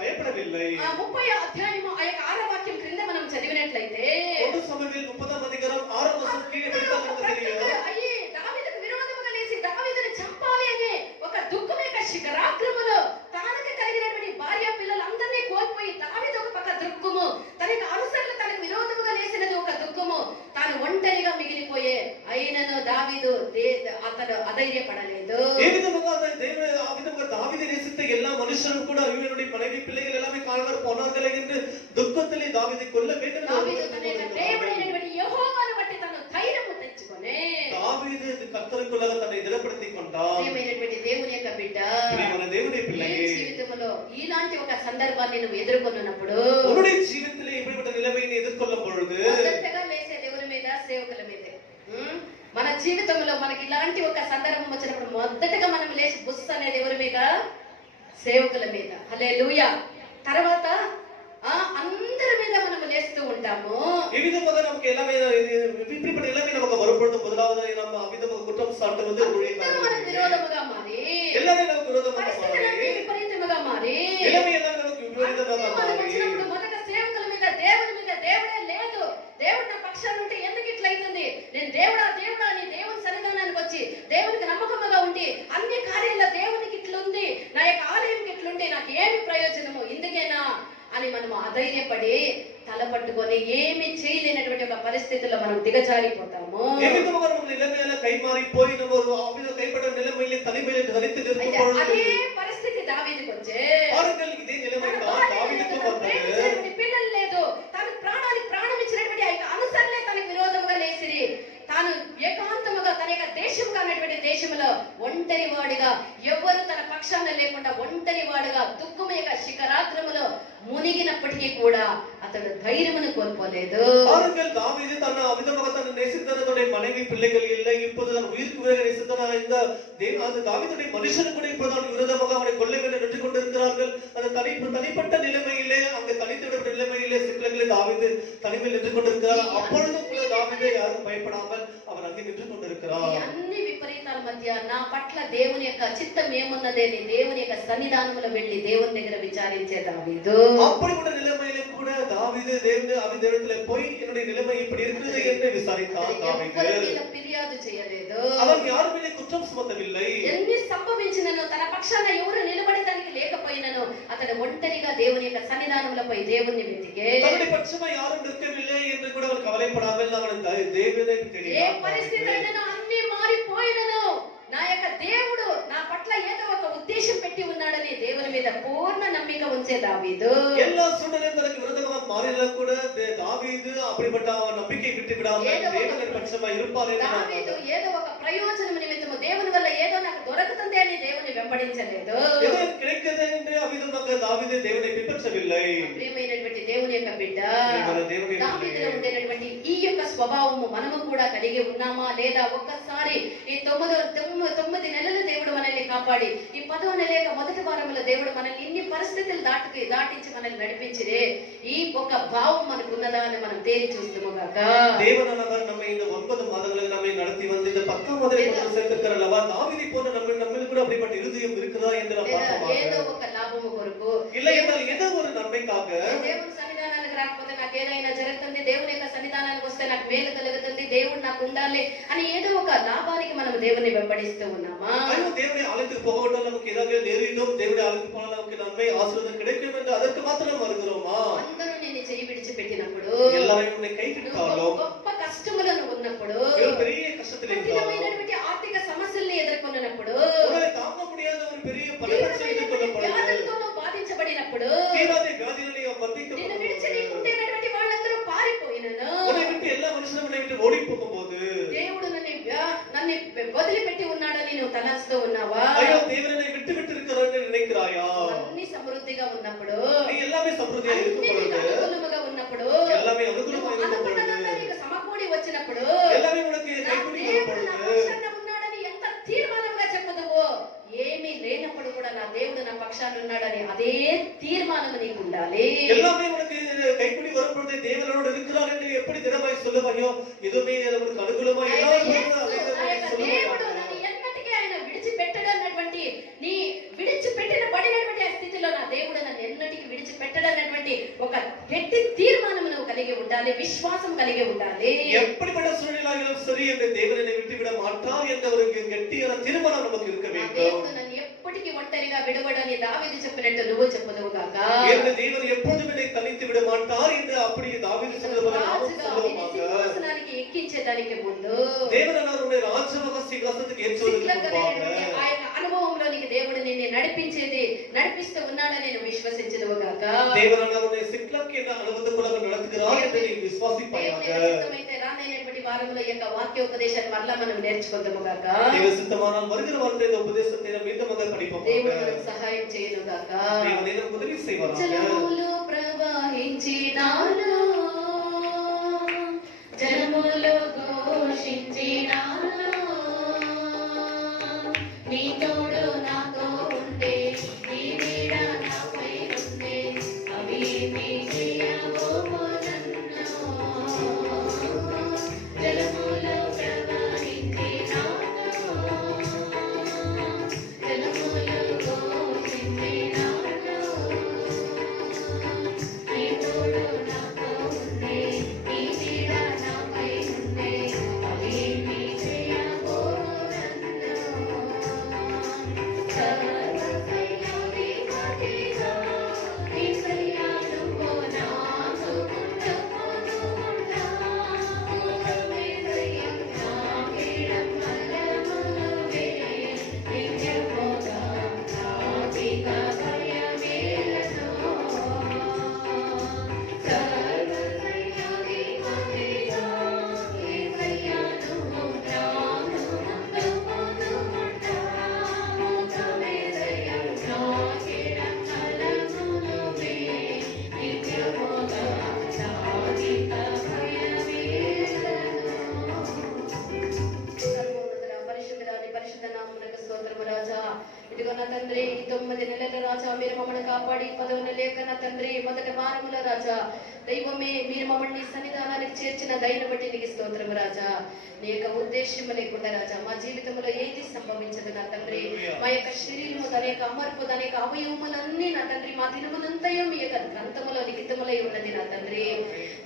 பயப்படவில்லை. 30వ అధ్యాయము ఆ యొక్క 6వ వాక్యం క్రింద మనం చదివినట్లయితే 1 సమూయేలు 30వ అధికారం 6వ వచనం కీழே படித்தால் நமக்கு தெரியும். అయ్యే దావీదుకు విరోధముగా లేచి దావీదుని చంపాలి అనే ఒక దుఃఖం యొక్క శిఖరాగ్రములో తానకు కలిగినటువంటి భార్య పిల్లలందరినీ కోల్పోయి దావీదు ఒక పక్క దుఃఖము, తన యొక్క అనుసరులు తనకు విరోధముగా లేసినది ఒక దుఃఖము, తాను ఒంటరిగా మిగిలిపోయి மனுஷரும் கூட இவனுடைய மனைவி பிள்ளைகள் எல்லாமே காணவர் போனார்களே என்று துக்கத்திலே தாவீதை கொல்ல வேண்டும் என்று దావీదు తన యొక్క దేవుడైనటువంటి యెహోవాను బట్టి తను ధైర్యము తెచ్చుకొని தாவீது கர்த்தருக்குள்ளாக தன்னை திடப்படுத்திக் கொண்டான். ప్రియమైనటువంటి దేవుని యొక్క బిడ్డ, பிரியமான தேவனுடைய నీ பிள்ளையே, జీవితంలో ఇలాంటి ఒక సందర్భాన్ని నువ్వు ఎదుర్కొన్నప్పుడు உன்னுடைய ஜீவிதத்திலே இப்படிப்பட்ட நிலைமையை எதிர்கொள்ளும் பொழுது మొదటగా లేసే దేవుని మీద, సేవకుల మీదే. మన జీవితంలో మనకి ఇలాంటి ఒక సందర్భం వచ్చినప్పుడు మొదటగా మనం లేచి బుస్ అనేది ఎవరి మీద? సేవకుల మీద. హల్లెలూయా. తర్వాత అందరి మీద మనం లేస్తూ ఉంటాము. இவ்விதமாக நமக்கு எல்லாமே இப்படிப்பட்ட நிலைமை நமக்கு வரும்பொழுது முதலாவது நம்ம அவ்விதமாக குற்றம் சாட்டுவது మనకు విరోధముగా మారి, எல்லாமே நமக்கு விரோதமாக పరిస్థితులన్నీ విపరీతముగా మారి, எல்லாமே எல்லாம் நமக்கு விரோதமாக మనం மாறி వచ్చినప్పుడు మొదట సేవకుల మీద, దేవుని మీద దేవుడే లేదు, దేవుడు నా పక్షాన ఉంటే ఎందుకు ఇట్లా అవుతుంది, నేను దేవుడా దేవుడా అని దేవుని సన్నిధానానికి వచ్చి దేవునికి నమ్మకముగా ఉండి అన్ని కార్యాల్లో దేవునికి ఇట్లుంది, నా యొక్క ఆలయంకి ఇట్లుండి నాకు ఏమి ప్రయోజనము ఇందుకేనా అని మనం అధైర్యపడి తల పట్టుకొని ఏమి చేయలేనటువంటి ఒక పరిస్థితుల్లో మనం దిగజారిపోతాము. எவ்விதமாக நம்ம நிலைமையில கை மாறி போய் நம்ம ஒரு அவ்வித கைப்பட்ட நிலைமையில தனிமையில தனித்து நிற்கும் பொழுது అదే పరిస్థితి దావీదుకు వచ్చే. பாருங்கள், இதே நிலைமை தான் தாவீதுக்கும் வந்தது. పిల్లలు లేదు, తను ప్రాణానికి ప్రాణం ఇచ్చినటువంటి ఆ యొక్క అనుసరణలే తనకు విరోధముగా లేసిరి. తాను ఏకాంతముగా తన యొక్క దేశముగా అన్నటువంటి దేశంలో ఒంటరి వాడిగా, ఎవరు తన పక్షాన లేకుండా ఒంటరి వాడుగా దుఃఖము యొక్క శిఖరాగ్రములో మునిగినప్పటికీ కూడా అతడు ధైర్యమును కోల్పోలేదు. பாருங்கள், தாவீது தன்னை அவ்விதமாக தன்னை நேசித்தனுடைய மனைவி பிள்ளைகள் இல்லை, இப்போது தன் உயிருக்கு வேக நேசித்தன இந்த அந்த தாவீதுடைய மனுஷன் கூட இப்போது விரோதமாக அவனை கொல்ல வேண்டும் நின்று கொண்டிருக்கிறார்கள். அந்த தனிப்பட்ட நிலைமையிலே, அங்க தனித்துவிட நிலைமையிலே சிக்கல்களை தாவீது தனிமையில் நின்று கொண்டிருக்கிறார். அப்பொழுதும் கூட தாவீதை யாரும் பயப்படாமல் அவர் அங்கே நின்று கொண்டிருக்கிறார். అన్ని విపరీతాల మధ్య నా పట్ల దేవుని యొక్క చిత్తం ఏమున్నదే అని దేవుని యొక్క సన్నిధానములో వెళ్లి దేవుని దగ్గర విచారించే దావీదు. அப்படிப்பட்ட நிலைமையிலே கூட தாவீது தேவனிடத்திலே போய் என்னுடைய நிலைமை இப்படி இருக்கிறது என்று விசாரித்தான். தாவீது ఎవరి మీద ఫిర్యాదు చేయలేదు, அவன் யார் மீது குற்றம் சுமத்தவில்லை. ఎన్ని సంభవించినను తన పక్షాన ఎవరు నిలబడడానికి లేకపోయినను అతడు ఒంటరిగా దేవుని యొక్క సన్నిధానంలో పోయి దేవుణ్ణి వెతికే. தன்னுடைய பட்சமா யாரும் நிற்கவில்லை என்று கூட அவன் கவலைப்படாமல் அவன் தேவனை ఏ தேடினான். పరిస్థితి అయినను అన్ని మారిపోయినను నా యొక్క దేవుడు నా పట్ల ఏదో ఒక ఉద్దేశం పెట్టి ఉన్నాడని దేవుని మీద పూర్ణ నమ్మిక ఉంచే దావీదు. எல்லா சூழ்நிலையும் தனக்கு விரோதமாக மாறினாலும் கூட தாவீது அப்படிப்பட்ட நம்பிக்கை விட்டு விடாமல் தேவனின் பட்சமா இருப்பார் என்று దావీదు ఏదో ఒక ప్రయోజనం నిమిత్తము దేవుని వల్ల ఏదో నాకు దొరుకుతుంది అని దేవుని వెంబడించలేదు. ఏదో கிடைக்கிறது என்று అవిధంగా దావీదు దేవుని పిలిపించவில்லை. ప్రియమైనటువంటి దేవుని యొక్క బిడ్డ, దేవుని దావీదులో ఉండేటటువంటి ఈ యొక్క స్వభావము మనము కూడా కలిగి ఉన్నామా లేదా? ఒక్కసారి ఈ 9 నెలలు దేవుడు మనల్ని కాపాడి ఈ 10వ నెల యొక్క మొదటి వారంలో దేవుడు మనల్ని ఇన్ని పరిస్థితులు దాటించి మనల్ని నడిపించిరే, ఈ ఒక భావం మనకు ఉన్నదా అని మనం తేలి చూస్తాము గాక. தேவனானவர் நம்மை இந்த 9 மாதங்களுக்கு நம்மை நடத்தி வந்து இந்த 10ஆம் மாதத்தை கொண்டு சேர்த்திருக்கிறாரல்லவா, தாவீதை போன்ற நம்மில் கூட அப்படிப்பட்ட இருதயம் இருக்குதா என்று நாம் பார்ப்போம். ఏదో ఒక లాభము కొరకు, இல்லை என்றால் ஏதோ ஒரு நன்மைக்காக దేవుని సన్నిధానానికి రాకపోతే నాకు ఏదైనా జరుగుతుంది, దేవుని యొక్క సన్నిధానానికి వస్తే నాకు మేలు కలుగుతుంది, దేవుడు నాకు ఉండాలి అని ఏదో ఒక లాభానికి మనం దేవుని వెంబడిస్తూ ఉన్నామా? ஐயோ தேவனுடைய ஆலயத்துக்கு போகட்டும், நமக்கு ஏதாவது நேரிடும், தேவனுடைய ஆலயத்துக்கு போனால் நமக்கு நன்மை ஆசீர்வாதம் கிடைக்கும் என்று அதற்கு மாத்திரம் வருகிறோமா? అందరూ నిన్ను చేయి విడిచిపెట్టినప్పుడు, எல்லாரும் உன்னை கைவிட்டாலும், గొప్ప కష్టములను ఉన్నప్పుడు, பெரிய கஷ்டத்தில் இருந்தாலும், కఠినమైనటువంటి ఆర్థిక సమస్యల్ని ఎదుర్కొన్నప్పుడు, உன்னை தாங்க முடியாத ஒரு பெரிய பலவற்றை எதிர்கொள்ளப்படுகிறது, వ్యాధులతో బాధించబడినప్పుడు, தீராத வியாதிகளை నిన్ను மந்திக்கப்படும், విడిచి నీకుండేటటువంటి వాళ్ళందరూ పారిపోయినను, உன்னை விட்டு எல்லா மனுஷனும் உன்னை விட்டு ஓடி போகும்போது, దేవుడు నన్ను వదిలిపెట్టి ఉన్నాడని నువ్వు తలస్తూ ఉన్నావా? ஐயோ தேவனை விட்டு விட்டு இருக்கிறான்னு நினைக்கிறாயா? అన్ని సమృద్ధిగా ఉన్నప్పుడు, நீ எல்லாமே சமృద్ధిயா இருக்கும் అన్ని నీకు பொழுது, అనుకూలముగా ఉన్నప్పుడు, எல்லாமே அனுகூலமா இருக்கும் అనుకున్నదంతా பொழுது, నీకు సమకూడి వచ్చినప్పుడు, எல்லாமே உனக்கு నా கைகூடி దేవుడు வரும் నా பொழுது, పక్షాన ఉన్నాడని ఎంత తీర్మానంగా చెప్పదువో, ఏమీ లేనప్పుడు కూడా నా దేవుడు నా పక్షాన ఉన్నాడని అదే తీర్మానం నీకు ఉండాలి. எல்லாமே உனக்கு கைகூடி வரும் பொழுது தேவனோடு இருக்கிறார் என்று எப்படி திடமாய் சொல்லுவாயோ, எதுவுமே நமக்கு అనుకూలமா దేవుడు నన్ను ఎన్నటికీ ఆయన విడిచిపెట్టడన్నటువంటి, నీ విడిచిపెట్టినబడినటువంటి ఆ స్థితిలో నా దేవుడు నన్ను ఎన్నటికీ విడిచిపెట్టడన్నటువంటి ఒక గట్టి తీర్మానం నువ్వు కలిగి ఉండాలి, విశ్వాసం కలిగి ఉండాలి. எப்படிப்பட்ட சூழ்நிலையிலும் சரி இந்த தேவனை விட்டு விட மாட்டார் என்ற ஒரு கெட்டியான தீர்மானம் நமக்கு இருக்க வேண்டும். దేవుడు నన్ను ఎప్పటికీ ఒంటరిగా విడవడని దావీదు చెప్పినట్టు నువ్వు చెప్పుదువు గాక. இந்த தேவன் எப்பொழுதும் என்னை தனித்து விட மாட்டார் என்று அப்படி தாவீது சொன்னது போல நாமும் சொல்லுவோமாக. సింహాసనానికి ఎక్కించేదానికి ముందు, தேவனானவருடைய ராஜரக சிங்காசனத்துக்கு ஏற்றுவதற்கு முன்பாக ఆయన అనుభవంలోనికి దేవుడు నిన్ను నడిపిస్తూ ఉన్నాడు విశ్వసించదువు గాక. தேவன் அவருடைய சிக்லக்கு என்ன அனுபவத்துக்குள்ள நடத்துகிறார் என்று நீ விசுவாசிப்பாயாக. దేవుని చిత్తమైతే రానైనటువంటి వారములో ఈ యొక్క వాక్యోపదేశాన్ని మరలా మనం నేర్చుకుందాము గాక. தேவ சித்தமானால் வருகிற வாரத்தை இந்த உபதேசத்தை நாம் மீண்டும் படிப்போம். దేవుడు మనకు సహాయం చేయను గాక. தேவன் எனக்கு உதவி செய்வாராக. జలములు ప్రవహించినాను, జలములు ఘోషించినాను, నీ తోడు నాతో ఉండే, నీ నీడ నాపై ఉండే, అవి నీ చేయబోవు నన్ను. జలములు ప్రవహించినాను, జలములు ఘోషించినాను, నీ తోడు నాతో ఉండే, నీ నీడ నాపై ఉండే, అవి నీ చేయబోవు నన్ను. సర్వసైన్యాధిపతిగా నీ సైన్యాలులో నాకు ఉండుకొనున్నావు. యేసయ్యా, నా కీడం బలమునువే, నిత్యముగా నాకిక భయమేలను. సర్వసైన్యాధిపతిగా నీ సైన్యాలులో నాకు ఉండుకొనున్నావు. యేసయ్యా, నా కీడం బలమునువే, నిత్యముగా నాకిక భయమేలను. సర్వోన్నతుడా, పరిశుద్ధుడా, నీ పరిశుద్ధ నామమునకు స్తోత్రము రాజా. ఇదిగో నా తండ్రి, ఈ 9 నెలల రాజా మీరు మమ్మల్ని కాపాడి 10వ నెల యొక్క నా తండ్రి మొదటి వారములో రాజా దైవమే మీరు మమ్మల్ని సన్నిధానానికి చేర్చిన దయను బట్టి నీకు స్తోత్రము రాజా. నీ యొక్క ఉద్దేశం లేకుండా రాజా మా జీవితంలో ఏది సంభవించదు నా తండ్రి. మా యొక్క శరీరము దాని యొక్క అమర్పు దాని యొక్క అవయవములన్నీ నా తండ్రి మా దినములంతయో మీ యొక్క గ్రంథములో లిఖితములై ఉన్నది నా తండ్రి.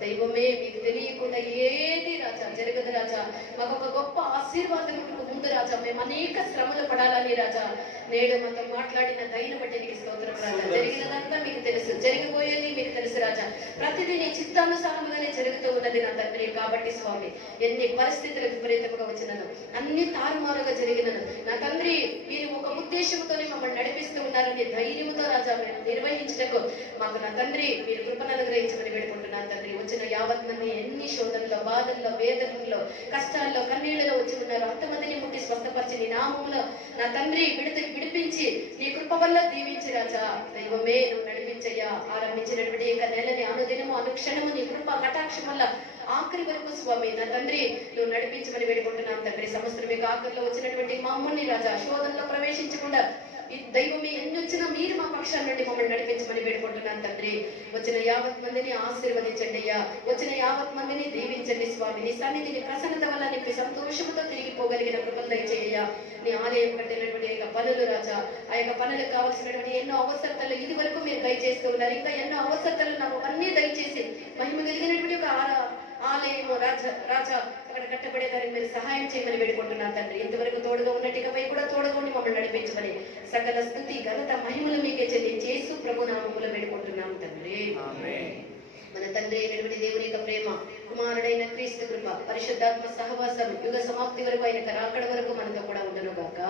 దైవమే మీకు తెలియకుండా ఏది రాజా జరగదు రాజా. మాకు ఒక గొప్ప ఆశీర్వాదం ముందు రాజా. మేము అనేక శ్రమలు పడాలని రాజా నేడు మాతో మాట్లాడిన దయను బట్టి నీకు స్తోత్రం రాజా. జరిగినదంతా మీకు తెలుసు, జరిగిపోయేది మీకు తెలుసు రాజా. ప్రతిదీ నీ చిత్తానుసారముగానే జరుగుతూ ఉన్నది నా తండ్రి. కాబట్టి స్వామి ఎన్ని పరిస్థితులు విపరీతంగా వచ్చినను, అన్ని తారుమారుగా జరిగినను నా తండ్రి మీరు ఒక ఉద్దేశంతోనే మమ్మల్ని నడిపిస్తూ ఉన్నారని ధైర్యంతో రాజా మేము నిర్వహించటకు మాకు నా తండ్రి మీరు కృపను అనుగ్రహించమని వేడుకుంటున్నాను తండ్రి. వచ్చిన యావత్ మంది ఎన్ని శోధనలో, బాధల్లో, వేదనలో, కష్టాల్లో, కన్నీళ్లలో వచ్చి ఉన్నారు అంతమందిని ముట్టి స్వస్థపరిచి నీ నామములో నా తండ్రి విడిపించి నీ కృప వల్ల దీవించి రాజా. దైవమే నువ్వు నడిపించయ్యా. ఆరంభించినటువంటి యొక్క నెలని అనుదినము అనుక్షణము నీ కృప కటాక్షం వల్ల ఆఖరి వరకు స్వామి నా తండ్రి నువ్వు నడిపించమని వేడుకుంటున్నాను తండ్రి. సంవత్సరం మీకు ఆఖరిలో వచ్చినటువంటి మా అమ్మని రాజా శోధనలో ప్రవేశించకుండా ఈ దైవమే ఎన్ని వచ్చినా మీరు మా పక్షాల నుండి మమ్మల్ని నడిపించమని వేడుకుంటున్నాను తండ్రి. వచ్చిన యావత్ మందిని ఆశీర్వదించండి అయ్యా. వచ్చిన యావత్ మందిని దీవించండి స్వామి. నీ సన్నిధిని ప్రసన్నత వల్ల నింపి సంతోషంతో తిరిగిపోగలిగిన కృపలు దయచేయ్యా. నీ ఆలయం కట్టినటువంటి యొక్క పనులు రాజా, ఆ యొక్క పనులకు కావాల్సినటువంటి ఎన్నో అవసరతలు ఇది వరకు మీరు దయచేస్తూ ఉన్నారు. ఇంకా ఎన్నో అవసరతలు నాకు అన్నీ దయచేసి మహిమ కలిగినటువంటి ఒక ఆలయము రాజా అక్కడ కట్టబడేదానికి మీరు సహాయం చేయమని వేడుకుంటున్నాను తండ్రి. ఇంతవరకు తోడుగా ఉన్నట్టుగా కూడా తోడుగా ఉండి మమ్మల్ని నడిపించమని సకల స్తుతి ఘనత మహిమలు మీకే చెల్లించి యేసు ప్రభు నామములో వేడుకుంటున్నాము తండ్రి. మన తండ్రి అయినటువంటి దేవుని యొక్క ప్రేమ, కుమారుడైన క్రీస్తు కృప, పరిశుద్ధాత్మ సహవాసం యుగ సమాప్తి వరకు ఆయన రాకడ వరకు మనతో కూడా ఉండును గాక.